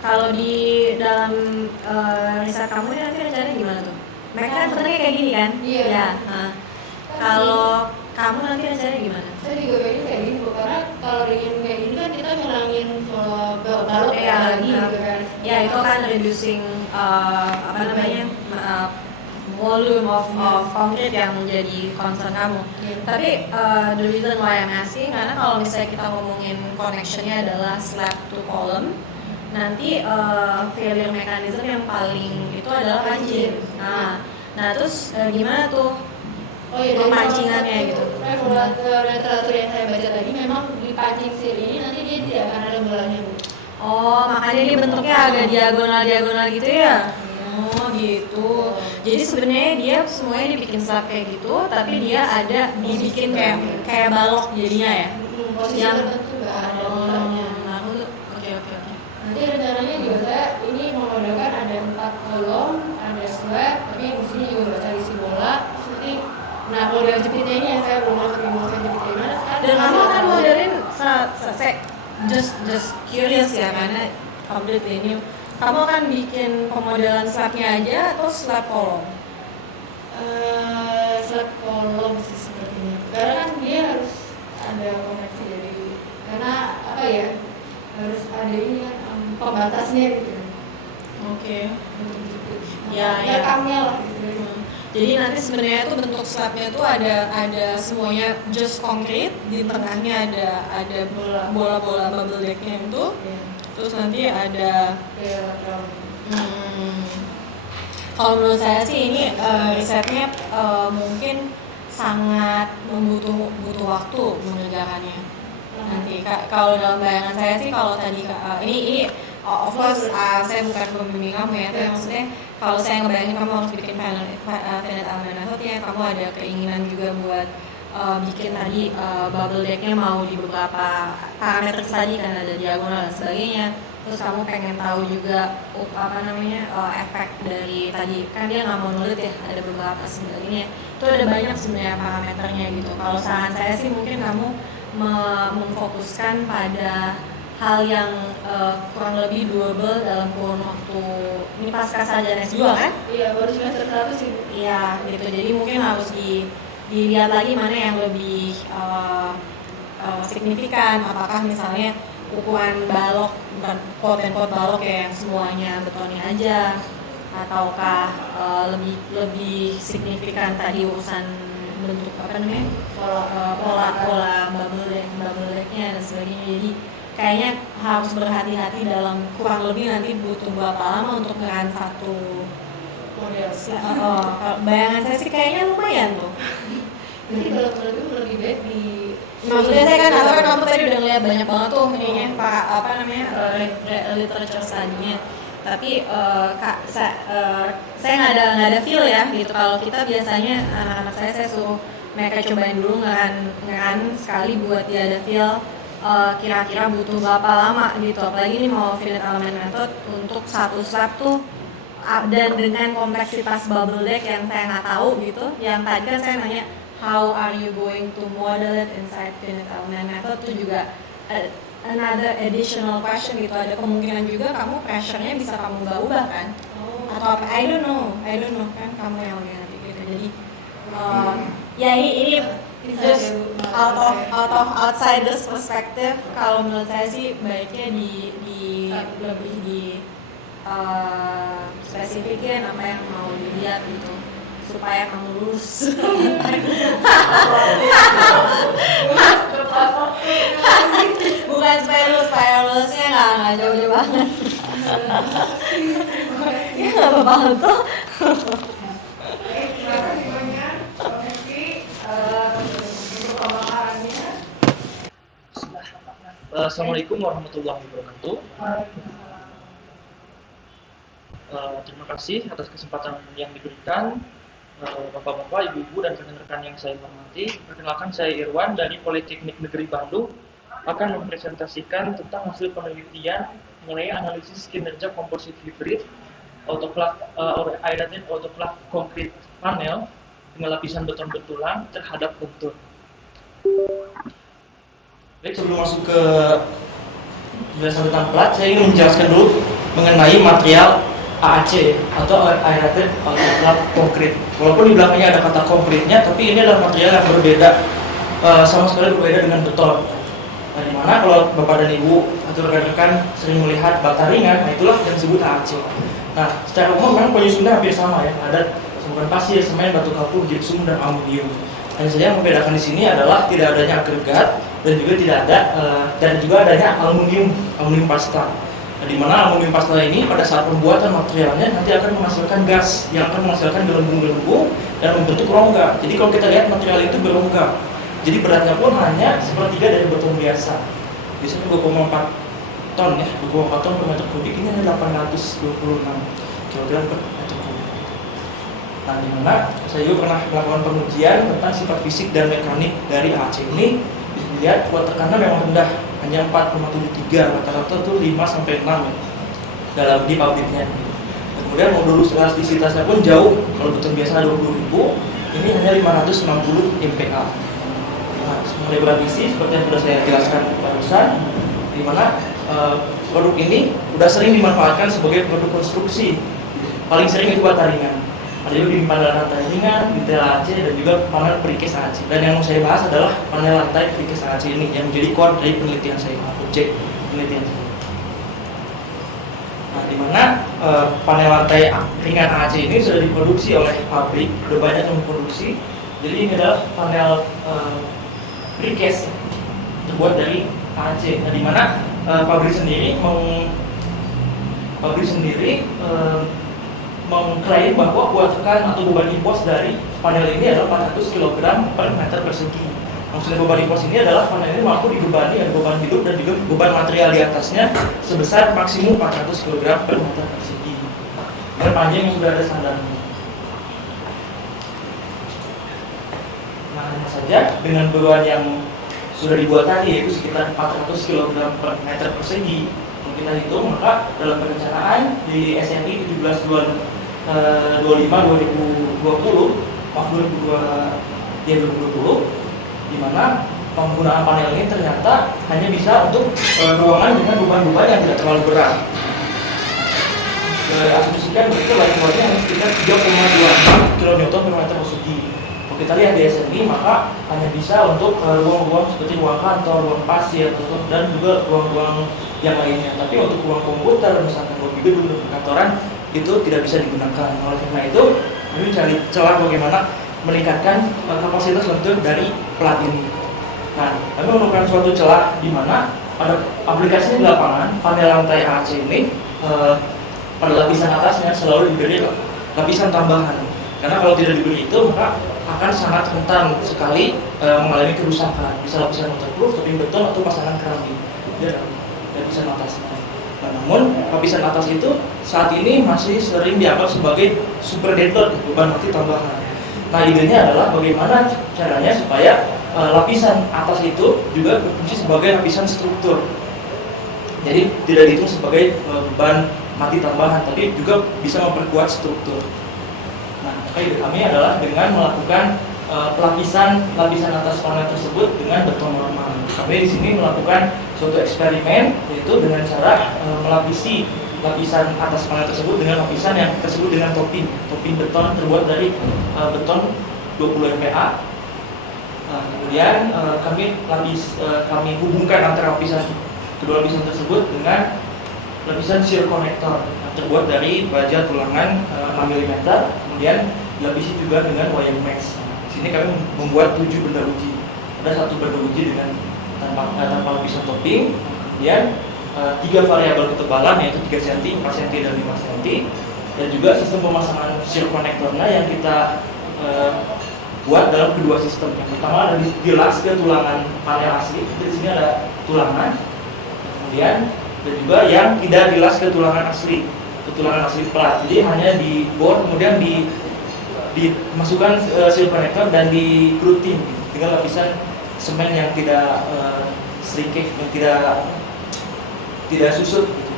Kalau di dalam riset kamu ini nanti rencananya gimana tuh? Mereka kan senengnya kayak gini kan? Iya. Ya. Nah, kalau kamu nanti rencananya gimana? Saya juga pengen kayak gini Bu, karena kalau dengan kayak gini kan kita ngilangin balok Iya, lagi gitu kan. Ya itu kan reducing apa namanya volume of concrete yang menjadi concern kamu. Iya. Tapi the reason why I'm asking karena kalau misalnya kita ngomongin connectionnya adalah slab to column, nanti failure mechanism yang paling itu adalah pancing. Nah terus gimana tuh? Oh iya, Pemancingannya gitu. Literatur yang saya baca tadi memang di pancing sir ini nanti dia tidak akan ada bolanya Bu. Oh, makanya dia bentuknya agak diagonal gitu ya? Oh gitu. Jadi sebenarnya dia semuanya dibikin slab kayak gitu, tapi dia ada dibikin kayak balok jadinya ya? Posisi Yang- tertentu nggak ada bolanya. Nah, oke. Nanti rencananya juga saya ini memodelkan ada 4 kolom, ada slab, tapi di sini juga nggak cari isi bola. Terus nanti, nah model jepitnya ini yang saya belum ngerti mau saya jepit kayak mana. Dan kamu kan modelin saya just curious ya karena completely new. Kamu akan bikin pemodelan slabnya aja atau slab kolom? Slab kolom sih sepertinya. Karena kan dia harus ada konveksi dari, karena apa ya, harus ada ini kan pembatasnya gitu. Oke. Ya, rekamnya lah gitu. Jadi nanti sebenarnya tuh bentuk slabnya tuh ada semuanya just concrete, di tengahnya ada bola-bola bubble decknya itu, Ya, terus nanti ada kayak lateral. kalau menurut saya sih ini risetnya mungkin sangat butuh waktu mengerjakannya. Nanti kalau dalam bayangan saya sih kalau tadi ini of course saya bukan pembimbing kamu ya, tapi maksudnya kalau saya ngebayangin kamu harus bikin finite element method ya, kamu ada keinginan juga buat bikin tadi bubble decknya mau di beberapa parameter tadi kan, ada diagonal dan sebagainya. Terus kamu pengen tahu juga efek dari tadi kan dia nggak mau nulit ya, ada beberapa sebenarnya itu ada banyak sebenarnya parameternya gitu. Kalau saran saya sih mungkin kamu memfokuskan pada hal yang kurang lebih doable dalam kurun waktu ini pasca sarjana S2 kan? Iya, baru semester 1 sih. Iya gitu, jadi mungkin harus dilihat lagi mana yang lebih signifikan, apakah misalnya ukuran balok, bukan pot balok ya yang semuanya betonnya aja, ataukah lebih signifikan tadi urusan bentuk pola bubble decknya dan sebagainya. Jadi kayaknya harus berhati-hati dalam kurang lebih nanti butuh berapa lama untuk ngeran satu Model. bayangan saya sih kayaknya lumayan tuh. Jadi kalau menurut gue lebih baik di Maksudnya saya kan tahu kan kamu tadi udah ngeliat banyak banget tuh ininya literature study-nya. Tapi saya nggak ada feel ya gitu. Kalau kita biasanya anak-anak saya suruh mereka cobain dulu ngeran sekali buat dia ada feel kira-kira butuh berapa lama gitu. Apalagi ini mau finite element method untuk satu slab tuh dan dengan kompleksitas bubble deck yang saya nggak tahu gitu. Yang tadi kan saya nanya how are you going to model it inside finite element method tuh juga another additional question gitu, ada kemungkinan juga kamu pressure-nya bisa kamu ubah kan, atau apa, I don't know kan, kamu yang lebih ngerti gitu. Jadi ya ini just out of outsiders perspective, kalau menurut saya sih baiknya lebih di spesifikin apa yang mau dilihat gitu supaya kamu lulus. Bukan supaya lulusnya nggak jauh-jauh banget. Ya nggak apa-apa tuh. Terima kasih banyak, Pak Meski, untuk pemaparannya. Assalamualaikum warahmatullahi wabarakatuh. Terima kasih atas kesempatan yang diberikan, Bapak-bapak, Ibu-ibu, dan rekan-rekan yang saya hormati. Perkenalkan, saya Irwan dari Politeknik Negeri Bandung, akan mempresentasikan tentang hasil penelitian mengenai analisis kinerja komposit hibrid aerated autoclave concrete panel dengan lapisan beton bertulang terhadap bentur. Baik, sebelum masuk ke penjelasan tentang plat, saya ingin menjelaskan dulu mengenai material AAC atau aerated autoclave concrete. Walaupun di belakangnya ada kata konkretnya, tapi ini adalah material yang berbeda, sama sekali berbeda dengan beton. Nah, dimana kalau Bapak dan Ibu atau rekan-rekan sering melihat bata ringan, nah itulah yang disebut AAC. Nah, secara umum memang penyusunnya hampir sama ya, ada campuran pasir, semen, batu kapur, gypsum, dan aluminium. Hanya saja yang membedakan di sini adalah tidak adanya agregat dan juga tidak ada dan juga adanya aluminium pasta. Nah, di mana aluminium pasta ini pada saat pembuatan materialnya nanti akan menghasilkan gas yang akan menghasilkan gelembung-gelembung dan membentuk rongga. Jadi kalau kita lihat material itu berongga. Jadi beratnya pun hanya sepertiga dari beton biasa. Biasanya 2,4 ton ya, 2,4 ton per meter kubik, ini hanya 826 kg per meter kubik. Nah, di mana saya juga pernah melakukan pengujian tentang sifat fisik dan mekanik dari AAC ini. Dilihat kuat tekanannya memang rendah, hanya 4,73, rata-rata itu 5-6 ya, dalam di pabriknya. Kemudian modulus elastisitasnya pun jauh, kalau beton biasa 20.000, ini hanya 560 MPa. Nah, mengenai berat isi seperti yang sudah saya jelaskan barusan, di mana produk ini sudah sering dimanfaatkan sebagai produk konstruksi. Paling sering itu bata ringan. Ada juga di panel lantai ringan, detail AAC, dan juga panel perikes AAC. Dan yang mau saya bahas adalah panel lantai perikes AAC ini yang menjadi core dari penelitian saya, objek penelitian saya. Nah, di mana panel lantai ringan AAC ini sudah diproduksi oleh pabrik, sudah banyak yang memproduksi. Jadi ini adalah panel perikes terbuat dari AAC. Nah, di mana pabrik sendiri mengklaim bahwa kuat tekan atau beban impos dari panel ini adalah 400 kg per meter persegi. Maksudnya beban impos ini adalah panel ini mampu dibebani dengan beban hidup dan juga beban material di atasnya sebesar maksimum 400 kg per meter persegi. Dan panjang yang sudah ada standarnya. Nah, hanya saja dengan beban yang sudah dibuat tadi, yaitu sekitar 400 kg per meter persegi, kita hitung, maka dalam perencanaan di SNI 1725 2020, di mana penggunaan panel ini ternyata hanya bisa untuk ruangan dengan beban-beban yang tidak terlalu berat. Asumsikan begitu lagi-lagi hanya sekitar 3,26 kN per meter persegi. Kalau kita lihat di SNI, maka hanya bisa untuk ruang-ruang seperti ruang kantor, ruang pasir, dan juga ruang-ruang yang lainnya. Tapi untuk ruang komputer, misalkan lobby gedung dan perkantoran, itu tidak bisa digunakan. Oleh karena itu, kami mencari celah bagaimana meningkatkan kapasitas lentur dari plat ini. Nah, kami menemukan suatu celah di mana pada aplikasinya di lapangan, panel lantai AAC ini pada lapisan atasnya selalu diberi lapisan tambahan. Karena kalau tidak diberi itu, maka akan sangat rentan sekali mengalami kerusakan. Bisa lapisan waterproof, tapi beton atau pasangan keramik. Lapisan atasnya. Nah, namun lapisan atas itu saat ini masih sering dianggap sebagai super deadload, beban mati tambahan. Nah, idenya adalah bagaimana caranya supaya lapisan atas itu juga berfungsi sebagai lapisan struktur. Jadi tidak dihitung sebagai beban mati tambahan, tapi juga bisa memperkuat struktur. Nah, ide kami adalah dengan melakukan lapisan atas panel tersebut dengan beton normal. Kami di sini melakukan suatu eksperimen, yaitu dengan cara melapisi lapisan atas panel tersebut dengan lapisan yang tersebut dengan topping beton terbuat dari beton 20 MPa. Kemudian kami hubungkan antara kedua lapisan tersebut dengan lapisan shear connector yang terbuat dari baja tulangan 6 mm, kemudian dilapisi juga dengan wayang mesh. Di sini kami membuat 7 benda uji. Ada satu benda uji dengan tanpa lapisan topping, kemudian 3 variabel ketebalan yaitu 3 cm, 4 cm, dan 5 cm, dan juga sistem pemasangan shear connectornya yang kita buat dalam kedua sistem. Yang pertama ada di las ke tulangan panel asli, di sini ada tulangan, kemudian dan juga yang tidak dilas ke tulangan asli plat. Jadi hanya di bor, kemudian dimasukkan shear connector dan di coating dengan lapisan semen yang tidak serikih, yang tidak susut gitu.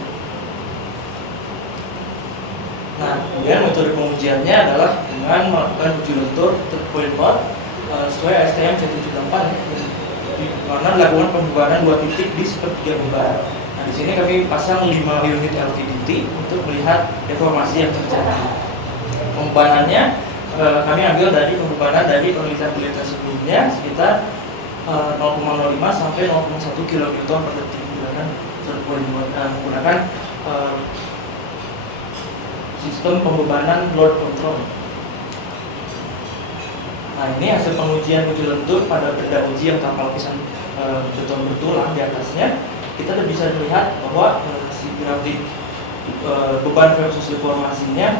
Nah, kemudian metode pengujiannya adalah dengan melakukan uji lentur point mode sesuai STM 178 di mana dilakukan pembebanan 2 titik di sepertiga beban. Nah, di sini kami pasang 5 unit LVDT untuk melihat deformasi yang terjadi. Pembebanannya kami ambil dari pembebanan dari penelitian sebelumnya sekitar 0,05 sampai 0,1 kN per detik menggunakan sistem pembebanan load control. Nah, ini hasil pengujian uji lentur pada benda uji yang tanpa lapisan beton bertulang di atasnya. Kita bisa melihat bahwa si grafik beban versus deformasinya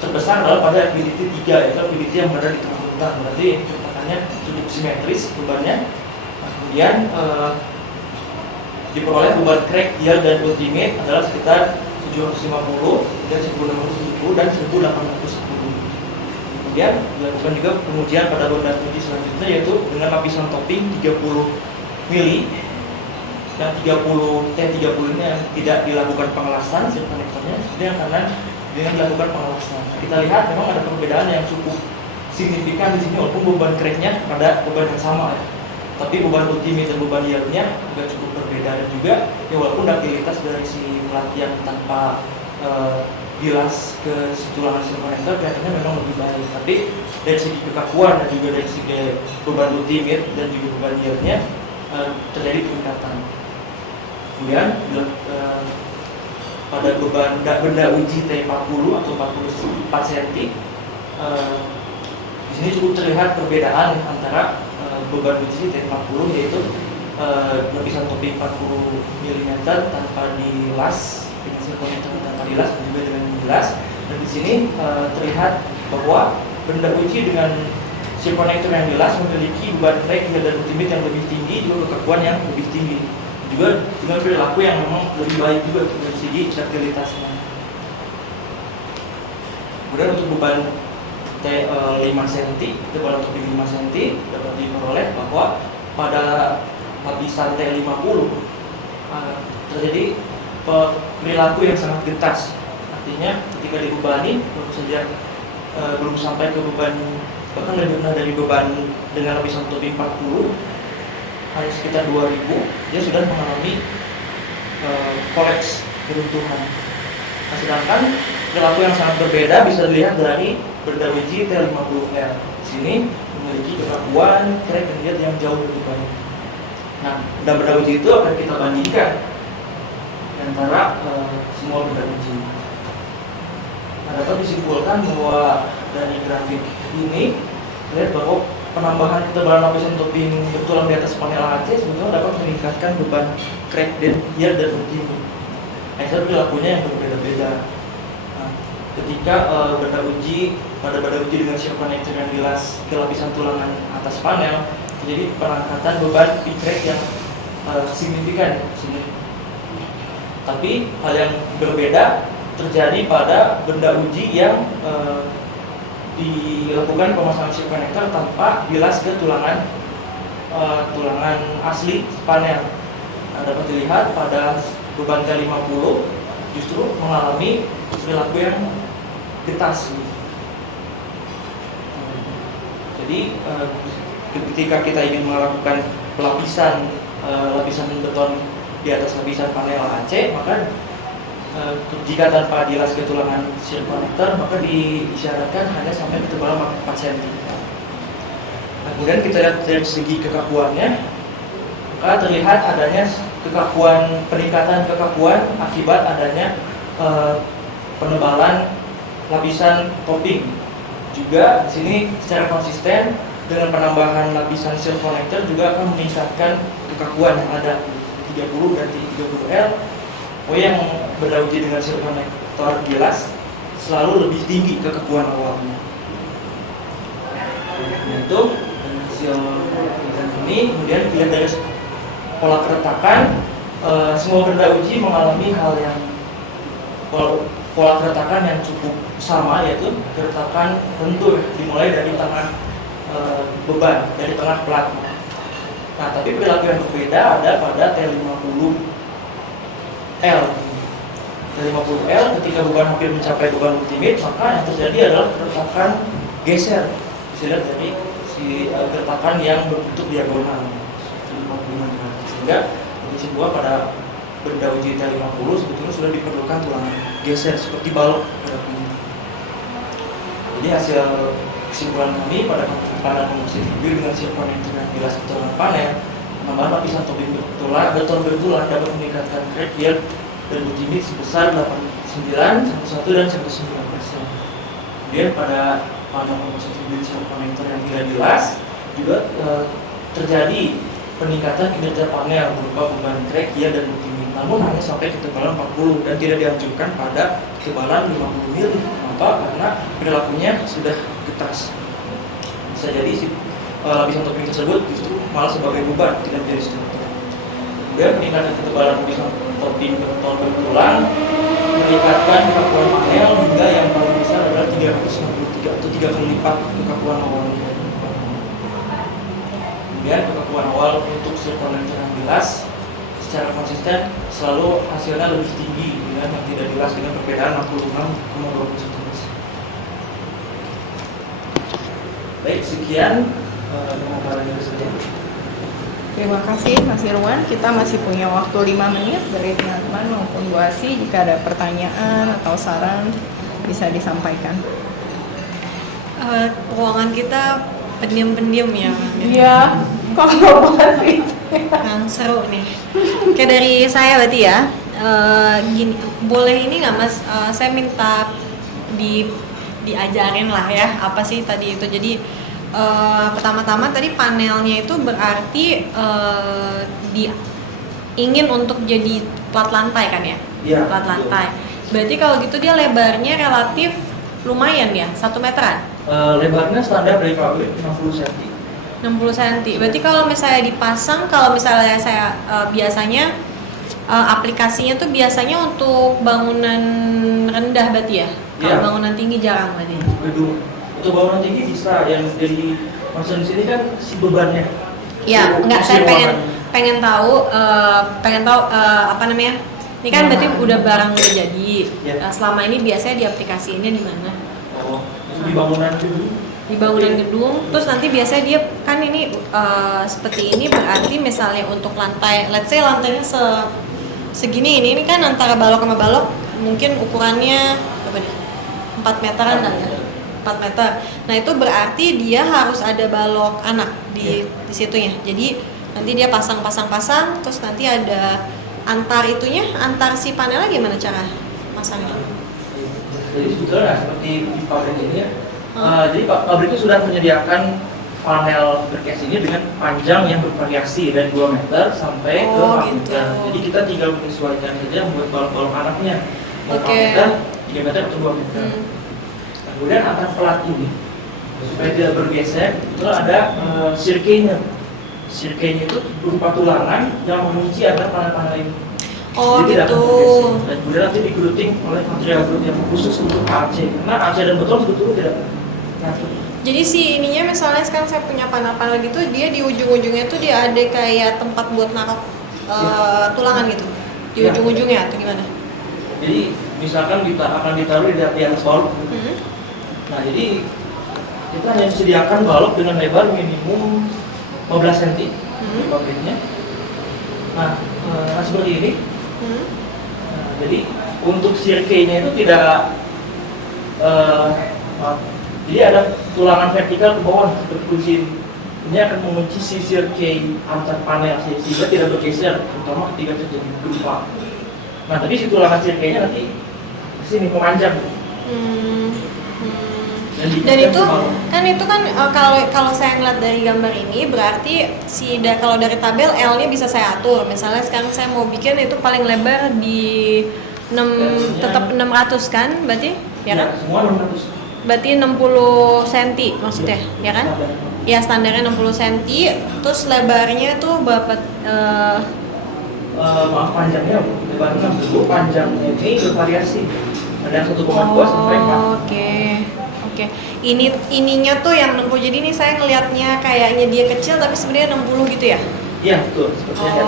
terbesar adalah pada FVDT 3, yaitu FVDT yang berada di tengah-tengah. Berarti cetakannya cukup simetris bebannya. Nah, kemudian diperoleh beban crack, yield, dan ultimate adalah sekitar 750, dan 1670, dan 1810. Kemudian dilakukan juga pengujian pada benda uji selanjutnya, yaitu dengan lapisan topping 30 mili. Yang 30 ini yang tidak dilakukan pengelasan shear connectornya, kemudian karena dengan dilakukan pengelasan. Kita lihat memang ada perbedaan yang cukup signifikan di sini, walaupun beban cracknya pada beban yang sama ya. Tapi beban ultimate dan beban yieldnya juga cukup berbeda, dan juga ya walaupun ductilitas dari si plat yang tanpa bilas ke tulangan shear connector kelihatannya memang lebih baik, tapi dari segi kekakuan dan juga dari segi beban ultimate dan juga beban yieldnya terjadi peningkatan. Kemudian pada beban benda uji T40 atau 44 cm, di sini cukup terlihat perbedaan antara beban uji T40 yaitu lapisan topping 40 mm tanpa dilas dengan shear connector tanpa dilas dan juga dengan dilas. Dan di sini terlihat bahwa benda uji dengan shear connector yang dilas memiliki beban crack dan ultimate yang lebih tinggi, juga kekakuan yang lebih tinggi, juga dengan perilaku yang memang lebih baik juga dari segi ductilitasnya. Kemudian untuk beban T5 cm, beban topping 5 cm dapat diperoleh bahwa pada lapisan T50 terjadi perilaku yang sangat getas. Artinya ketika dibebani belum sampai ke beban, bahkan lebih rendah dari beban dengan lapisan topping 40, hanya sekitar 2000, dia sudah mengalami kolaps, keruntuhan. Nah, sedangkan perilaku yang sangat berbeda bisa dilihat dari benda uji T50R. Sini memiliki kekakuan, crack, dan yield yang jauh lebih baik. Nah, benda uji itu akan kita bandingkan antara semua benda uji. Nah, dapat disimpulkan bahwa dari grafik ini lihat bahwa penambahan ketebalan lapisan topping bertulang di atas panel AC sebetulnya dapat meningkatkan beban crack dan yield dan ultimate. Nah, itu perilakunya yang berbeda-beda. Nah, ketika pada benda uji dengan shear connector yang dilas ke lapisan tulangan atas panel, terjadi pengangkatan beban crack yang signifikan. Tapi hal yang berbeda terjadi pada benda uji yang dilakukan pemasangan shear connector tanpa bilas ke tulangan asli panel. Nah, dapat dilihat pada beban T50 justru mengalami perilaku yang getas. Jadi ketika kita ingin melakukan pelapisan lapisan beton di atas lapisan panel AC, maka jika tanpa dilas ke tulangan shear connector maka diisyaratkan hanya sampai ketebalan 4 cm. Nah, kemudian kita lihat dari segi kekakuannya, maka terlihat adanya peningkatan kekakuan akibat adanya penebalan lapisan topping. Juga di sini secara konsisten dengan penambahan lapisan shear connector juga akan meningkatkan kekakuan yang ada di 30 dan di 30L. Yang berdaudi dengan shear connector bilas selalu lebih tinggi kekakuan awalnya. Itu hasil penelitian ini. Kemudian dilihat dari pola keretakan, semua benda uji mengalami hal yang pola keretakan yang cukup sama, yaitu keretakan lentur dimulai dari tengah beban, dari tengah plat. Nah, tapi perilaku yang berbeda ada pada T50L. T50L ketika beban hampir mencapai beban ultimate, maka yang terjadi adalah keretakan geser. Bisa lihat dari si keretakan yang berbentuk diagonal, sehingga kondisi buah pada benda uji T50 sebetulnya sudah diperlukan tulangan geser seperti balok pada ini. Jadi hasil kesimpulan kami pada panel komposit review dengan shear connector yang bilas tulangan panel, penambahan lapisan topping beton bertulang dapat meningkatkan crack yield dan ultimate sebesar 89, 11 dan 19%. Kemudian pada panel komposit review shear connector yang tidak bilas juga terjadi peningkatan kinerja panel berupa beban crack yield dan ultimate, namun hanya sampai ketebalan 40 dan tidak dianjurkan pada ketebalan 50 mm. Kenapa? Karena perilakunya sudah getas. Bisa jadi lapisan topping tersebut justru malah sebagai beban, tidak menjadi struktur. Kemudian peningkatan ketebalan lapisan topping beton bertulang meningkatkan kekakuan panel hingga yang paling besar adalah 363 atau 3 kali lipat kekakuan awalnya. Kemudian kekakuan awal untuk shear connector yang bilas secara konsisten selalu hasilnya lebih tinggi dengan yang tidak bilas dengan perbedaan 66,21%. Baik, sekian pemaparannya saja. Terima kasih Mas Irwan. Kita masih punya waktu 5 menit dari teman-teman maupun Bu Asi. Jika ada pertanyaan atau saran bisa disampaikan. Ruangan kita pendiam-pendiam ya. Iya, kalau pasti. Yang seru nih. Kayak dari saya berarti ya. Gini, boleh ini nggak Mas? Saya minta diajarin lah ya apa sih tadi itu. Jadi pertama-tama tadi panelnya itu berarti ingin untuk jadi plat lantai kan ya? Iya. Plat lantai. Berarti kalau gitu dia lebarnya relatif lumayan ya, 1 meteran. Lebarnya standar dari pabrik 60 cm. 60 cm. Berarti kalau misalnya dipasang, kalau misalnya saya biasanya aplikasinya tuh biasanya untuk bangunan rendah berarti ya? Kalau Iya. bangunan tinggi jarang berarti. Gedung untuk bangunan tinggi bisa, yang dari concern di sini kan si bebannya. Ya, enggak, saya pengen tahu apa namanya? Ini kan berarti udah barang udah jadi. Ya. Selama ini biasanya diaplikasiinnya di mana? Oh, itu di bangunan gedung. Di bangunan gedung. Terus nanti biasanya dia kan ini seperti ini berarti misalnya untuk lantai, let's say lantainya segini ini kan antara balok sama balok mungkin ukurannya berapa nih? 4 meteran lah ya. 4 meter. Nah, itu berarti dia harus ada balok anak di situnya. Jadi nanti dia pasang terus nanti ada antar si panelnya gimana cara masangnya? Jadi sebetulnya seperti di pabrik ini ya. Jadi pabrik itu sudah menyediakan panel berkes ini dengan panjang yang bervariasi dari 2 meter sampai ke 4 gitu. meter. Jadi kita tinggal menyesuaikan saja membuat balok-balok anaknya. Mau 4 Oke. meter, 3 meter atau 2 meter. Kemudian antar pelat ini supaya tidak bergeser itu ada sirkenya. Sirkenya itu berupa tulangan yang mengunci antara panel-panel ini. Oh, Jadi tidak akan gitu. tergeser. Dan kemudian nanti digrouting oleh material group yang khusus untuk AC. Karena AC dan beton sebetulnya tidak nyatu. Jadi si ininya misalnya sekarang saya punya panel-panel gitu, dia di ujung-ujungnya tuh dia ada kayak tempat buat naruh tulangan gitu di Ya. ujung-ujungnya atau gimana? Jadi misalkan kita akan ditaruh di atas balok. Nah, jadi kita hanya disediakan balok dengan lebar minimum 15 cm di pabriknya. Nah, seperti ini. Hmm? Nah, jadi untuk circuitnya itu tidak jadi ada tulangan vertikal ke bawah seperti kunci ini akan mengunci si circuit antar panel sehingga tidak bergeser, terutama ketika terjadi gempa. Nah, tadi si tulangan circuitnya nanti di sini memanjang. Dan itu kan kalau saya ngeliat dari gambar ini berarti kalau dari tabel L-nya bisa saya atur. Misalnya sekarang saya mau bikin itu paling lebar di tetap 600 kan berarti ya kan? Semua 600. Berarti 60 cm maksudnya ya kan? Ya standarnya 60 cm, terus lebarnya tuh berapa? Maaf, panjangnya lebar 6 dulu, panjangnya ini bervariasi. Ada yang 1,2 sampai 4. Oke. Ininya tuh yang 60. Jadi ini saya ngelihatnya kayaknya dia kecil tapi sebenarnya 60 gitu ya? Iya, betul. Sepertinya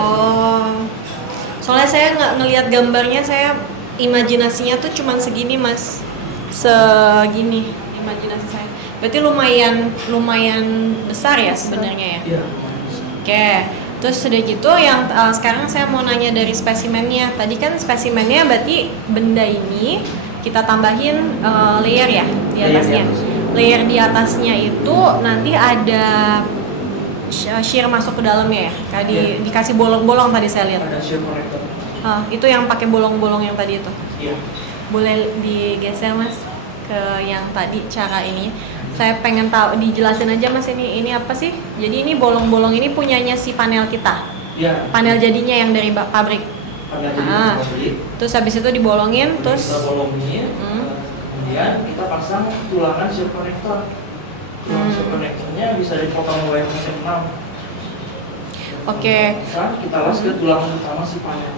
Soalnya saya nggak ngelihat gambarnya, saya imajinasinya tuh cuman segini mas, segini imajinasi saya. Berarti lumayan besar ya sebenarnya ya? Iya. Oke. Terus sudah gitu yang sekarang saya mau nanya dari spesimennya. Tadi kan spesimennya berarti benda ini kita tambahin layer ya di atasnya. Layer di atasnya itu nanti ada shear masuk ke dalamnya ya. Kayak dikasih bolong-bolong tadi saya lihat. Ada shear connector. Itu yang pakai bolong-bolong yang tadi itu. Iya. Boleh digeser mas ke yang tadi cara ini. Saya pengen tahu, dijelasin aja mas ini apa sih? Jadi ini bolong-bolong ini punyanya si panel kita. Iya. Panel jadinya yang dari pabrik. Panel jadinya pabrik. Terus habis itu dibolongin, terus kita bolongin. Kemudian kita pasang tulangan shear connector. Tulangan shear connectornya bisa dipotong wire 6. Oke. Kita las ke tulangan utama si panel.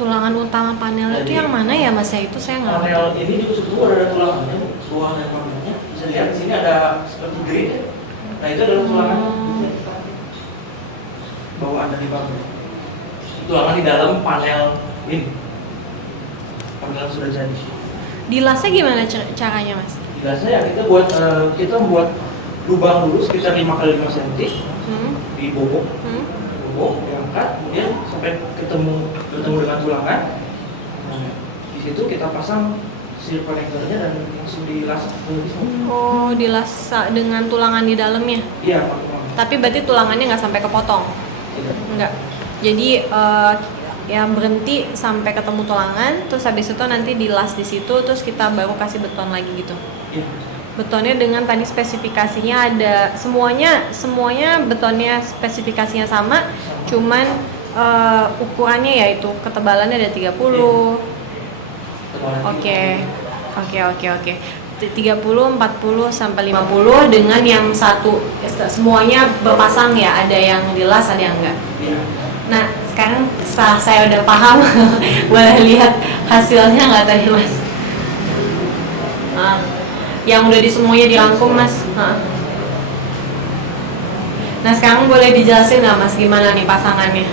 Tulangan utama panel itu yang mana ya mas ya? Itu saya nggak. Panel ini juga sebetulnya ada tulangannya, tulangan dan panelnya. Bisa lihat di sini ada seperti grid. Nah itu adalah tulangan bawaan dari pabrik. Tulangan di dalam panel ini. Panel sudah jadi. Dilasnya gimana caranya mas? Dilasnya ya kita buat lubang dulu sekitar 5 x 5 cm di bobok. Diangkat, kemudian sampai bertemu dengan tulangan. Nah, di situ kita pasang shear connectornya dan langsung dilas. Oh, dilas dengan tulangan di dalamnya? Iya, Pak. Tapi berarti tulangannya nggak sampai kepotong? Tidak. Enggak. Jadi yang berhenti sampai ketemu tulangan, terus habis itu nanti dilas di situ, terus kita baru kasih beton lagi gitu. Iya. Betonnya dengan tadi spesifikasinya ada semuanya betonnya spesifikasinya sama, cuman ukurannya yaitu ketebalannya ada 30. Oke. 30, 40 sampai 50 dengan yang satu semuanya berpasang ya, ada yang dilas ada yang enggak. Nah, sekarang setelah saya udah paham, boleh lihat hasilnya nggak tadi mas? Yang udah semuanya dirangkum mas. Nah sekarang boleh dijelasin nggak mas gimana nih pasangannya?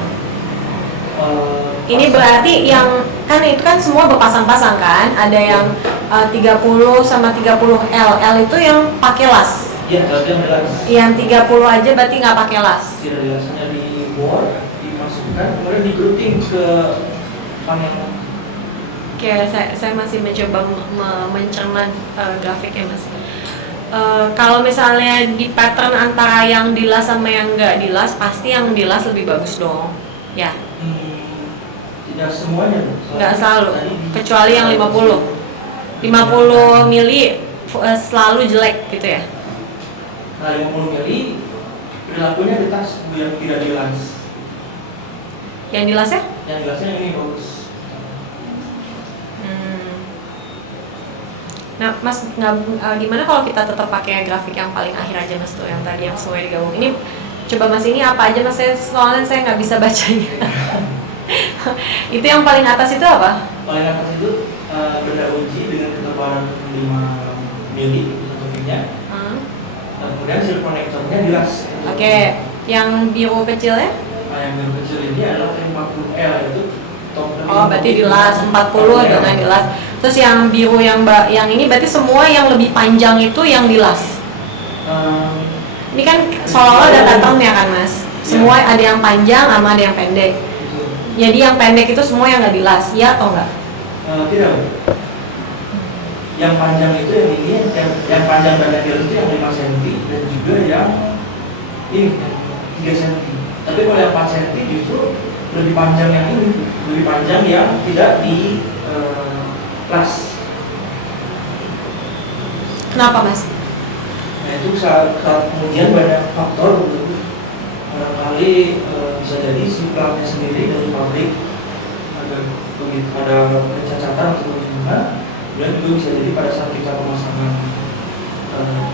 Ini berarti yang kan itu kan semua berpasang-pasang kan? Ada yang 30 sama 30 L. L itu yang pakai las. Iya, yang las. Yang 30 aja berarti nggak pakai las. Tidak, lasnya di bor, dimasukkan, kemudian digrouting ke panel. Oke, saya masih mencoba mencerna grafiknya mas. Kalau misalnya di pattern antara yang dilas sama yang nggak dilas, pasti yang dilas lebih bagus dong, ya? Tidak semuanya. Nggak selalu, kecuali yang 50 mili selalu jelek gitu ya? Nah 50 mili perilakunya di tas yang tidak dilas. Yang dilasnya? Yang dilasnya ini bagus. Nah, mas gimana kalau kita tetap pakai grafik yang paling akhir aja mas tuh yang tadi yang semuanya digabung. Ini coba mas ini apa aja mas? Soalnya saya nggak bisa bacanya. Itu yang paling atas itu apa? Paling atas itu benda uji dengan ketebalan 5 mili satunya. Kemudian shear connectornya dilas. Oke, yang biru kecilnya? Nah, yang biru kecil ini adalah 40L itu. Oh, berarti dilas 40 dengan dilas. Terus yang biru yang ini berarti semua yang lebih panjang itu yang dilas. Ini kan seolah-olah ada patternnya kan mas. Semua ada yang panjang sama ada yang pendek. Jadi yang pendek itu semua yang nggak dilas, ya atau enggak? Tidak. Yang panjang itu yang ini, yang panjang badan jalan itu yang 5 cm dan juga yang ini yang 3 cm. Tapi kalau yang 4 cm justru lebih panjang yang ini, lebih panjang yang tidak di las. Kenapa mas? Nah itu saat kemudian banyak faktor barangkali bisa jadi si platnya sendiri dari pabrik ada kecacatan atau bagaimana, dan juga bisa jadi pada saat kita pemasangan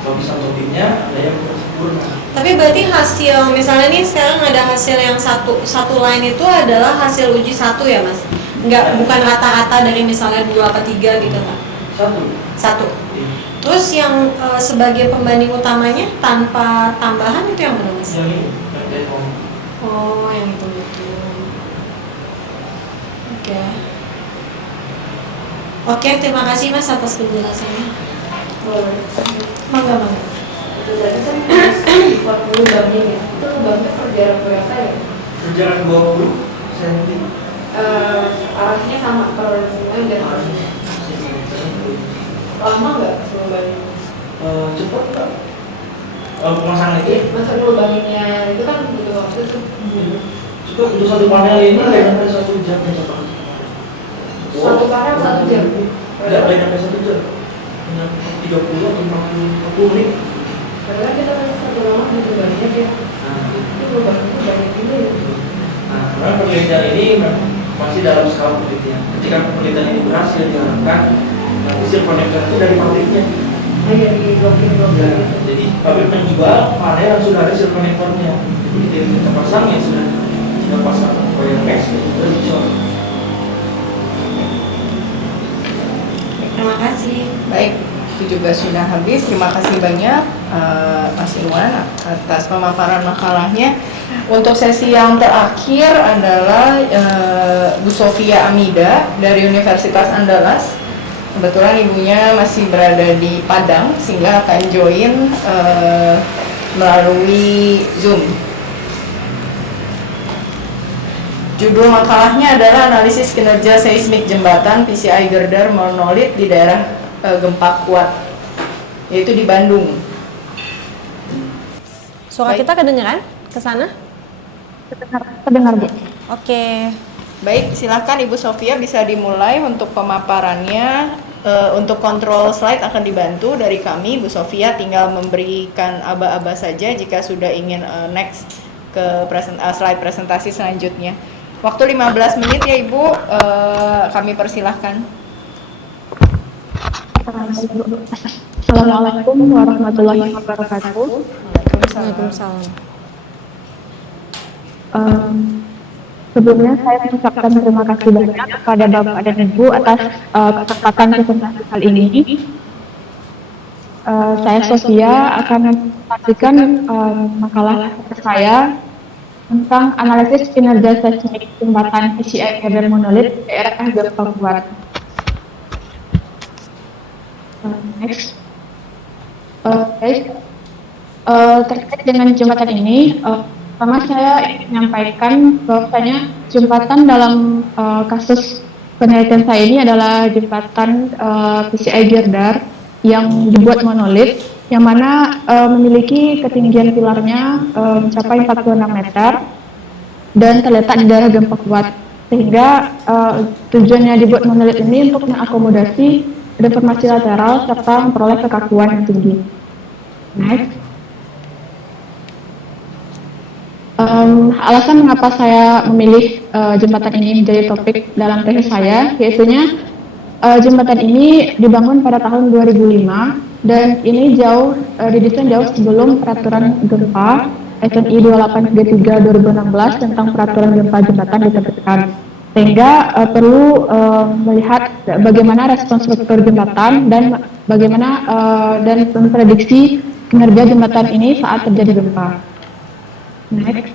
lapisan-lapisannya ada yang kurang sempurna. Tapi berarti hasil, misalnya nih sekarang ada hasil yang satu line itu adalah hasil uji 1 ya mas? Enggak, bukan rata-rata dari misalnya 2 atau 3 gitu kan? Satu. Terus yang sebagai pembanding utamanya tanpa tambahan itu yang mana mas? Yang ini, yang telepon. Oh, yang itu. Oke, terima kasih mas atas penjelasannya. Mangga. Itu tadi kan 40 banding ya, itu lubangnya per jarak berapa ya? Berjarak 20 cm. Arahnya sama kalau enggak lama nggak lubangnya? Cepat nggak? Pemasangan itu? Masa lubanginnya itu kan butuh waktu tuh. Cukup untuk satu panel ini sampai 1 jam ya cepat. Satu panel 1 jam. Tidak sampai 1 jam. Hanya 30 atau 40 menit. Karena kita masih satu lama butuh banyak ya. Itu lubangnya banyak juga ya. Nah, karena penelitian ini masih dalam skala penelitian. Ketika penelitian ini berhasil, diharapkan nanti sirkonektor itu dari pabriknya. Dari blokir Ya, jadi pabrik menjual panel yang sudah ada sirkonektornya. Jadi kita pasang ya sudah pasang wire mesh itu sudah dijual. Terima kasih. Baik, itu juga sudah habis. Terima kasih banyak Mas Iwan atas pemaparan makalahnya. Untuk sesi yang terakhir adalah Bu Sofia Amida dari Universitas Andalas. Kebetulan ibunya masih berada di Padang sehingga akan join melalui Zoom. Judul makalahnya adalah analisis kinerja seismik jembatan PCI girder monolit di daerah gempa kuat, yaitu di Bandung. Suara kita kedengeran ke sana? Terdengar, Bu. Oke. Baik, silakan Ibu Sofia bisa dimulai untuk pemaparannya. Untuk kontrol slide akan dibantu dari kami. Bu Sofia tinggal memberikan aba-aba saja jika sudah ingin next ke slide presentasi selanjutnya. Waktu 15 menit ya Ibu, kami persilahkan. Assalamualaikum warahmatullahi wabarakatuh. Waalaikumsalam. Sebelumnya saya mengucapkan terima kasih banyak kepada Bapak dan Ibu atas kesempatan presentasi kali ini. Saya Sofia akan mempresentasikan makalah saya tentang analisis kinerja seismik jembatan PCI girder monolit daerah gempa kuat. Next. Terkait dengan jembatan ini, pertama saya ingin menyampaikan bahwasanya jembatan dalam kasus penelitian saya ini adalah jembatan PCI girder yang dibuat monolit, yang mana memiliki ketinggian pilarnya mencapai 46 meter dan terletak di daerah gempa kuat, sehingga tujuannya dibuat monolit ini untuk mengakomodasi deformasi lateral serta memperoleh kekakuan yang tinggi. Next. Alasan mengapa saya memilih jembatan ini menjadi topik dalam tesis saya, yaitunya jembatan ini dibangun pada tahun 2005 dan ini didesain jauh sebelum peraturan gempa SNI 2833 2016 tentang peraturan gempa jembatan diterbitkan, sehingga perlu melihat bagaimana respons struktur jembatan dan bagaimana dan memprediksi kinerja jembatan ini saat terjadi gempa. Next.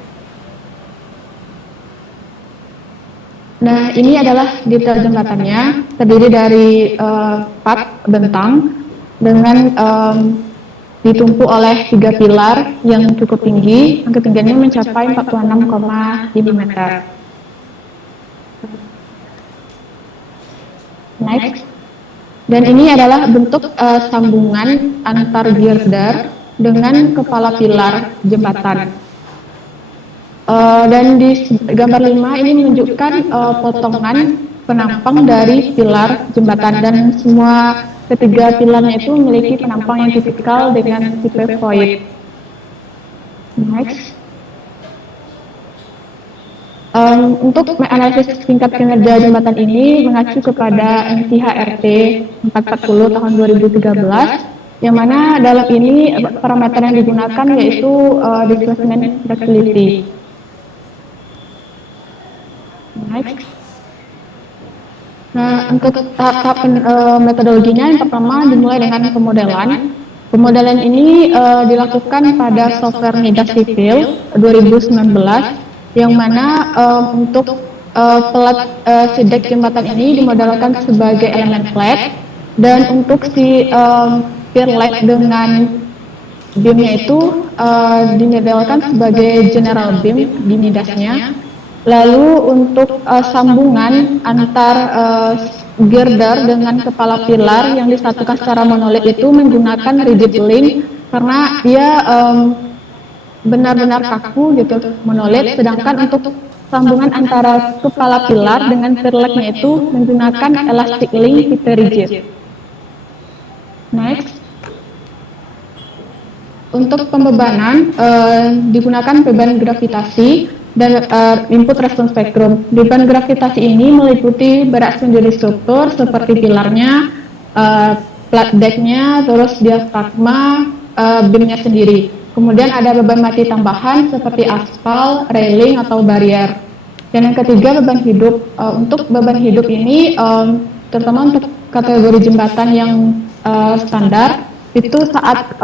Nah, ini adalah detail jembatannya, terdiri dari 4 bentang dengan ditumpu oleh 3 pilar yang cukup tinggi, yang ketinggiannya mencapai 46,5 meter. Next. Dan ini adalah bentuk sambungan antar girder dengan kepala pilar jembatan. Dan di gambar 5 ini menunjukkan potongan penampang dari pilar jembatan, dan semua ketiga pilarnya itu memiliki penampang yang tipikal dengan tipe void. Next. Untuk analisis singkat kinerja jembatan ini mengacu kepada NCHRT 440 tahun 2013, yang mana dalam ini parameter yang digunakan yaitu displacement flexibility. Next. Nah, untuk tahap metodologinya, yang pertama dimulai dengan pemodelan. Pemodelan ini dilakukan pada software Midas Civil 2019, yang mana untuk pelat sidek jembatan ini dimodelkan sebagai elemen flat, dan untuk si pier light dengan beamnya itu dimodelkan sebagai general beam di midasnya. Lalu untuk sambungan antar girder dengan kepala pilar yang disatukan secara monolit itu menggunakan rigid link, karena dia benar-benar kaku gitu, monolit, sedangkan untuk sambungan antara kepala pilar dengan pier-legnya itu menggunakan elastic link tipe rigid. Next. Untuk pembebanan digunakan beban gravitasi dan input response spectrum. Beban gravitasi ini meliputi berat sendiri struktur seperti pilarnya, flat decknya, terus diafragma, beamnya sendiri. Kemudian ada beban mati tambahan seperti aspal, railing, atau barrier. Dan yang ketiga, beban hidup. Untuk beban hidup ini, terutama untuk kategori jembatan yang standar, itu saat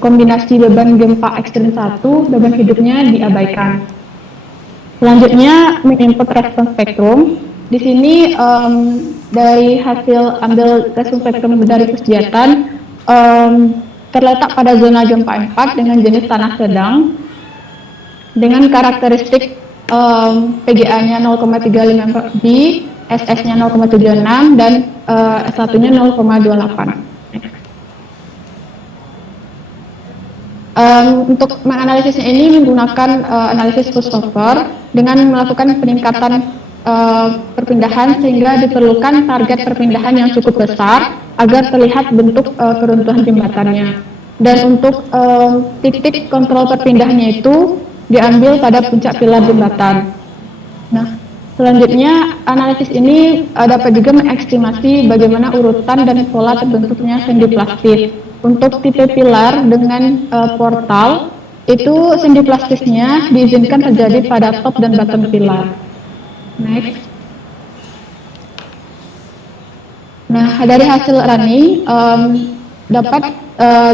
kombinasi beban gempa ekstrim 1, beban hidupnya diabaikan. Selanjutnya, input response spectrum. Di sini dari hasil ambil response spectrum dari kegiatan, terletak pada zona gempa 4 dengan jenis tanah sedang, dengan karakteristik PGA-nya 0,35 B, SS-nya 0,76, dan S1-nya 0,28. Untuk menganalisisnya ini menggunakan analisis crossover dengan melakukan peningkatan perpindahan, sehingga diperlukan target perpindahan yang cukup besar agar terlihat bentuk keruntuhan jembatannya. Dan untuk titik kontrol perpindahannya itu diambil pada puncak pilar jembatan. Nah, selanjutnya analisis ini dapat juga mengestimasi bagaimana urutan dan pola terbentuknya sendi plastis. Untuk tipe pilar dengan portal itu sendi plastisnya diizinkan terjadi pada top dan bottom pilar. Next. Nah, dari hasil running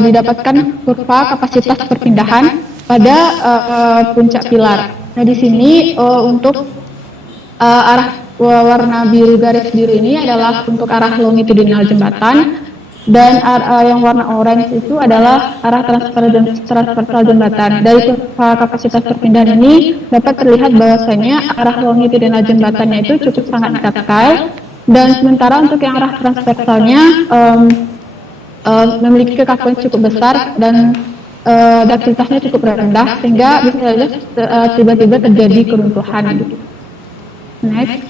didapatkan kurva kapasitas perpindahan pada puncak pilar. Nah, di sini untuk arah warna biru, garis biru ini adalah untuk arah longitudinal jembatan, dan yang warna orange itu adalah arah transversal jembatan. Dari kurva kapasitas perpindahan ini dapat terlihat bahwasanya arah longitudinal jembatannya itu cukup sangat taktil, dan sementara untuk yang arah transversalnya memiliki kekakuan cukup besar dan ductilitasnya cukup rendah, sehingga bisa saja tiba-tiba terjadi keruntuhan gitu. Next.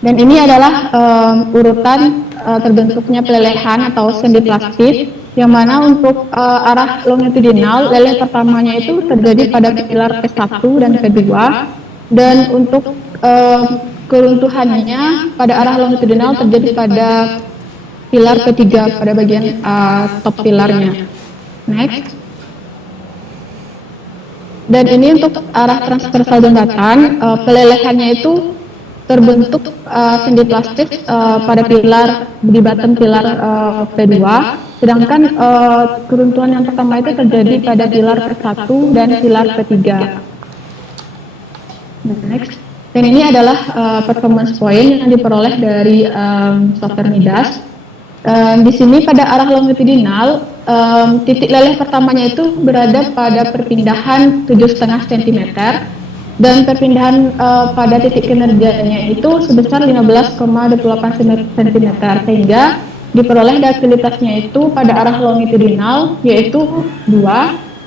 Dan ini adalah urutan terbentuknya pelelehan atau sendi plastis, yang mana untuk arah longitudinal, leleh pertamanya itu terjadi pada pilar P1 dan P2, dan untuk keruntuhannya pada arah longitudinal terjadi pada pilar P3, pada bagian top pilarnya. Next. Dan ini untuk arah transversal jembatan, pelelehannya itu terbentuk sendi plastis pada pilar di bottom pilar P2, sedangkan keruntuhan yang pertama itu terjadi pada pilar P1 dan pilar P3. Next. Dan ini adalah performance point yang diperoleh dari software Midas. Di sini pada arah longitudinal, titik leleh pertamanya itu berada pada perpindahan 7,5 cm, dan perpindahan pada titik kinerjanya itu sebesar 15,28 cm, sehingga diperoleh dактilitasnya itu pada arah longitudinal yaitu 2,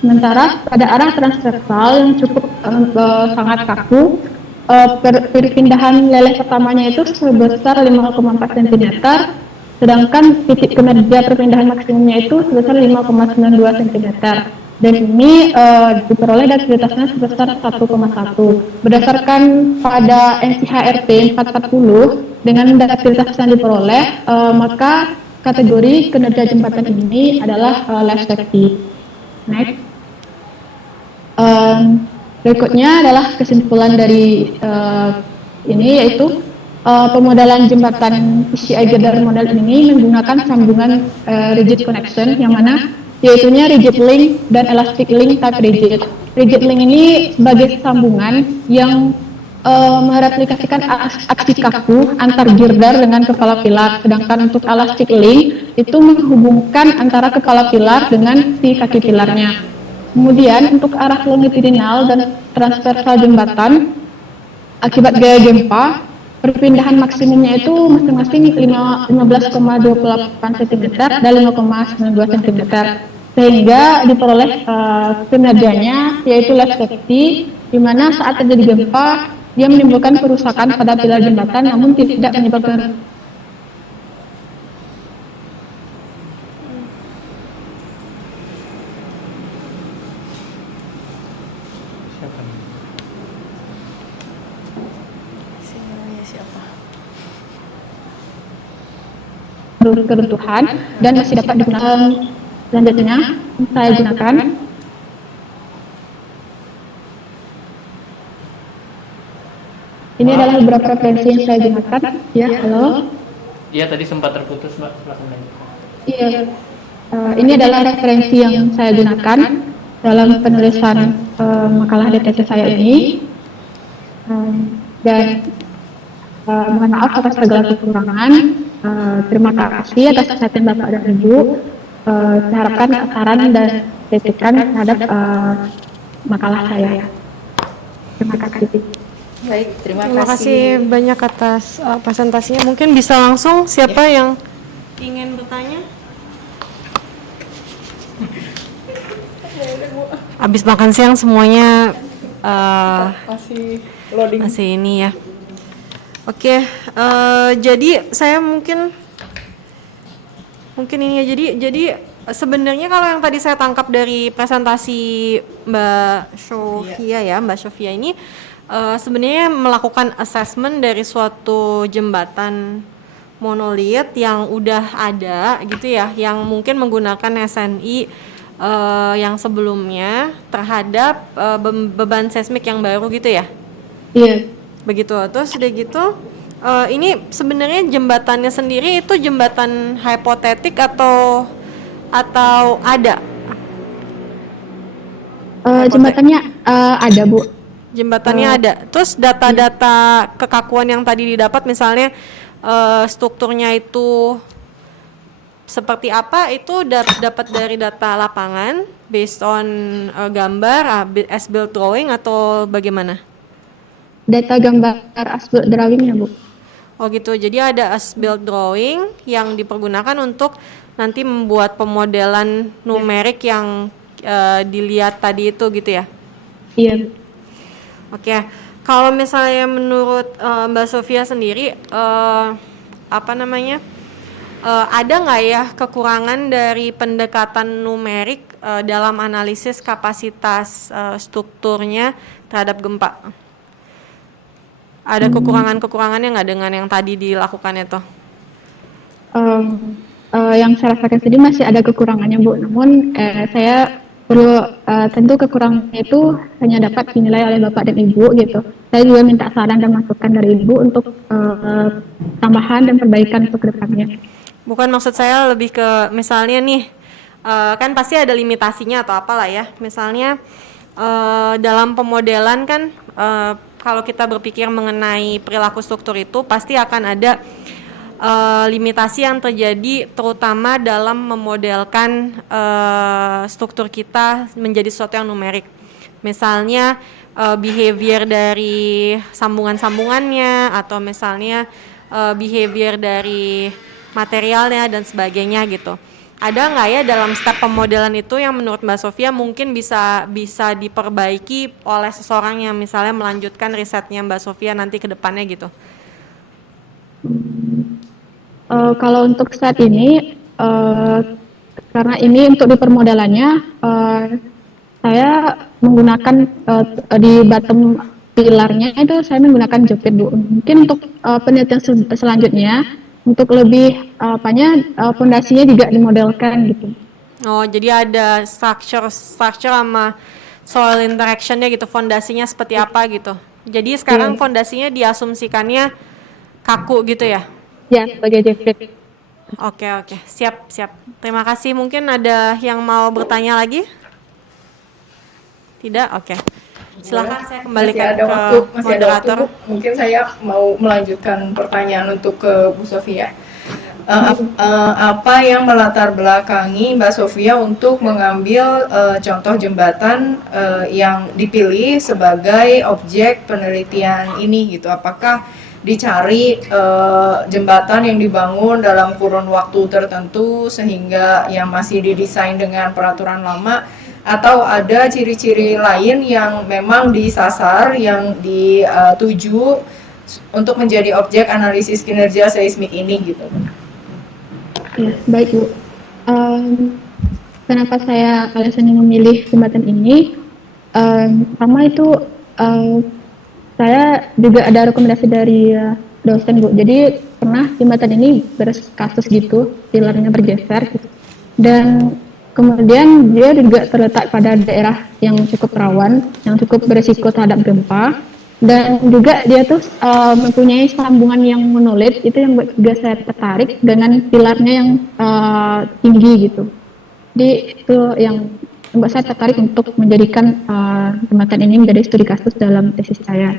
sementara pada arah transversal yang cukup sangat kaku, perpindahan leleh pertamanya itu sebesar 5,4 cm, sedangkan titik kinerja perpindahan maksimumnya itu sebesar 5,92 cm. Dan ini diperoleh dактilitasnya sebesar 1,1. Berdasarkan pada NCHRT 440 dengan daktilitas yang diperoleh, maka kategori kinerja jembatan ini adalah life safety. Next. Berikutnya adalah kesimpulan dari ini, yaitu pemodelan jembatan PCI girder model ini menggunakan sambungan rigid connection, yang mana yaitunya rigid link dan elastic link type rigid. Rigid link ini sebagai sambungan yang mereplikasikan aksi kaku antar girder dengan kepala pilar, sedangkan untuk elastic link itu menghubungkan antara kepala pilar dengan si kaki pilarnya. Kemudian untuk arah longitudinal dan transversal jembatan akibat gaya gempa, perpindahan maksimumnya itu masing-masing 15,28 cm dan 5,92 cm, sehingga diperoleh kinerjanya yaitu life safety, di mana saat terjadi gempa dia menimbulkan kerusakan pada pilar jembatan namun tidak menyebabkan keruntuhan dan masih dapat digunakan. Selanjutnya saya gunakan ini adalah beberapa referensi yang saya gunakan. Ya, halo. Iya, tadi sempat terputus, Mbak. Silakan lanjutkan. Iya, ini adalah referensi yang saya gunakan dalam penulisan makalah DTC saya ini. Dan mohon maaf atas segala kekurangan. Terima kasih atas perhatian Bapak dan Ibu. Saya harapkan saran dan kritikan terhadap makalah saya. Terima kasih. Baik, terima Terima kasih kasih. banyak atas presentasinya. Mungkin bisa langsung siapa yang ingin bertanya? Habis makan siang semuanya Masih loading. masih ini ya. Oke, jadi saya mungkin ini ya. Jadi sebenarnya kalau yang tadi saya tangkap dari presentasi Mbak Sofia ya, Mbak Sofia ini sebenarnya melakukan assessment dari suatu jembatan monolit yang udah ada gitu ya, yang mungkin menggunakan SNI yang sebelumnya terhadap beban seismik yang baru gitu ya. Iya. Begitu. Terus udah gitu ini sebenarnya jembatannya sendiri itu jembatan hipotetik atau ada? Jembatannya ada, Bu. Jembatannya ada. Terus data-data kekakuan yang tadi didapat, misalnya strukturnya itu seperti apa, itu dapat dari data lapangan based on gambar, as-built drawing atau bagaimana? Data gambar as-built drawing-nya, Bu. Oh gitu. Jadi ada as-built drawing yang dipergunakan untuk nanti membuat pemodelan numerik yang dilihat tadi itu gitu ya. Iya. Oke. Kalau misalnya menurut Mbak Sofia sendiri ada nggak ya kekurangan dari pendekatan numerik dalam analisis kapasitas strukturnya terhadap gempa? Ada kekurangannya nggak dengan yang tadi dilakukan itu? Yang saya rasakan sendiri masih ada kekurangannya, Bu. Namun saya perlu tentu kekurangannya itu hanya dapat dinilai oleh Bapak dan Ibu gitu. Saya juga minta saran dan masukan dari Ibu untuk tambahan dan perbaikan untuk kedepannya. Bukan, maksud saya lebih ke misalnya nih kan pasti ada limitasinya atau apalah ya. Misalnya dalam pemodelan kan kalau kita berpikir mengenai perilaku struktur itu pasti akan ada limitasi yang terjadi terutama dalam memodelkan struktur kita menjadi sesuatu yang numerik. Misalnya behavior dari sambungan-sambungannya atau misalnya behavior dari materialnya dan sebagainya gitu. Ada nggak ya dalam step pemodelan itu yang menurut Mbak Sofia mungkin bisa diperbaiki oleh seseorang yang misalnya melanjutkan risetnya Mbak Sofia nanti ke depannya gitu? Kalau untuk saat ini, karena ini untuk di permodalannya, saya menggunakan di bottom pilarnya itu saya menggunakan jepit, Bu. Mungkin untuk penelitian selanjutnya untuk lebih fondasinya juga dimodelkan gitu. Oh, jadi ada structure sama soil interactionnya gitu, fondasinya seperti apa gitu. Jadi sekarang fondasinya diasumsikannya kaku gitu ya? Ya, sebagai jepit. Oke, siap. Terima kasih. Mungkin ada yang mau bertanya lagi? Tidak? Oke. Silakan saya kembalikan ke moderator. Bu. Mungkin saya mau melanjutkan pertanyaan untuk ke Bu Sofia. Apa yang melatar belakangi Mbak Sofia untuk mengambil contoh jembatan yang dipilih sebagai objek penelitian ini gitu? Apakah dicari jembatan yang dibangun dalam kurun waktu tertentu sehingga yang masih didesain dengan peraturan lama, atau ada ciri-ciri lain yang memang disasar, yang dituju untuk menjadi objek analisis kinerja seismik ini gitu? Ya, baik Bu. Kenapa saya alasannya memilih jembatan ini? Pertama itu saya juga ada rekomendasi dari dosen, Bu. Jadi pernah jembatan ini berkasus gitu, pilarnya bergeser gitu. Dan kemudian dia juga terletak pada daerah yang cukup rawan, yang cukup berisiko terhadap gempa. Dan juga dia tuh mempunyai sambungan yang monolit, itu yang juga saya tertarik dengan pilarnya yang tinggi gitu. Jadi itu yang membuat saya tertarik untuk menjadikan jembatan ini menjadi studi kasus dalam tesis saya.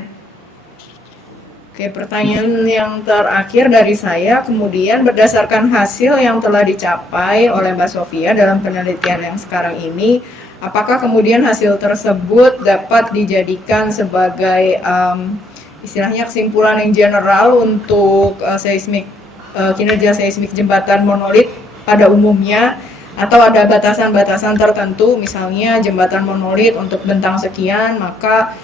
Oke, pertanyaan yang terakhir dari saya, kemudian berdasarkan hasil yang telah dicapai oleh Mbak Sofia dalam penelitian yang sekarang ini, apakah kemudian hasil tersebut dapat dijadikan sebagai istilahnya kesimpulan yang general untuk kinerja seismik jembatan monolit pada umumnya, atau ada batasan-batasan tertentu, misalnya jembatan monolit untuk bentang sekian, maka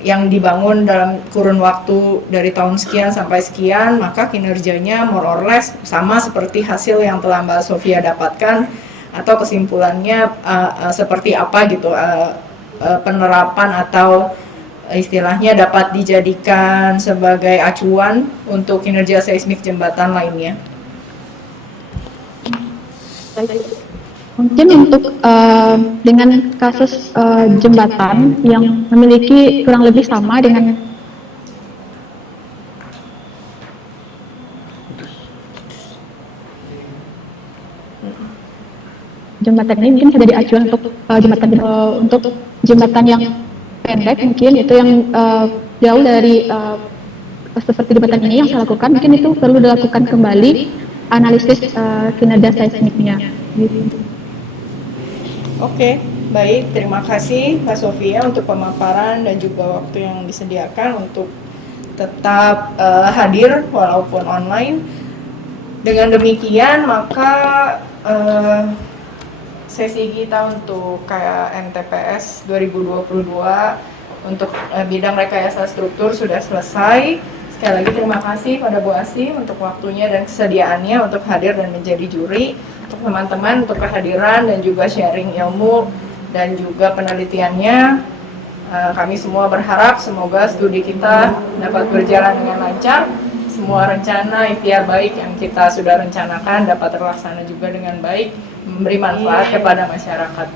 yang dibangun dalam kurun waktu dari tahun sekian sampai sekian, maka kinerjanya more or less sama seperti hasil yang telah Mbak Sofia dapatkan, atau kesimpulannya seperti apa gitu, penerapan atau istilahnya dapat dijadikan sebagai acuan untuk kinerja seismik jembatan lainnya. Mungkin untuk dengan kasus jembatan yang memiliki kurang lebih sama dengan jembatan ini, mungkin bisa jadi acuan untuk jembatan yang pendek, mungkin itu yang jauh dari seperti jembatan ini yang saya lakukan, mungkin itu perlu dilakukan kembali analisis kinerja seismiknya gitu. Oke, baik, terima kasih Mbak Sofia untuk pemaparan dan juga waktu yang disediakan untuk tetap hadir walaupun online. Dengan demikian maka sesi kita untuk KNTPS 2022 untuk bidang rekayasa struktur sudah selesai. Sekali lagi terima kasih pada Bu Asih untuk waktunya dan kesediaannya untuk hadir dan menjadi juri. Untuk teman-teman untuk kehadiran dan juga sharing ilmu dan juga penelitiannya. Kami semua berharap semoga studi kita dapat berjalan dengan lancar. Semua rencana ikhtiar baik yang kita sudah rencanakan dapat terlaksana juga dengan baik, memberi manfaat kepada masyarakat.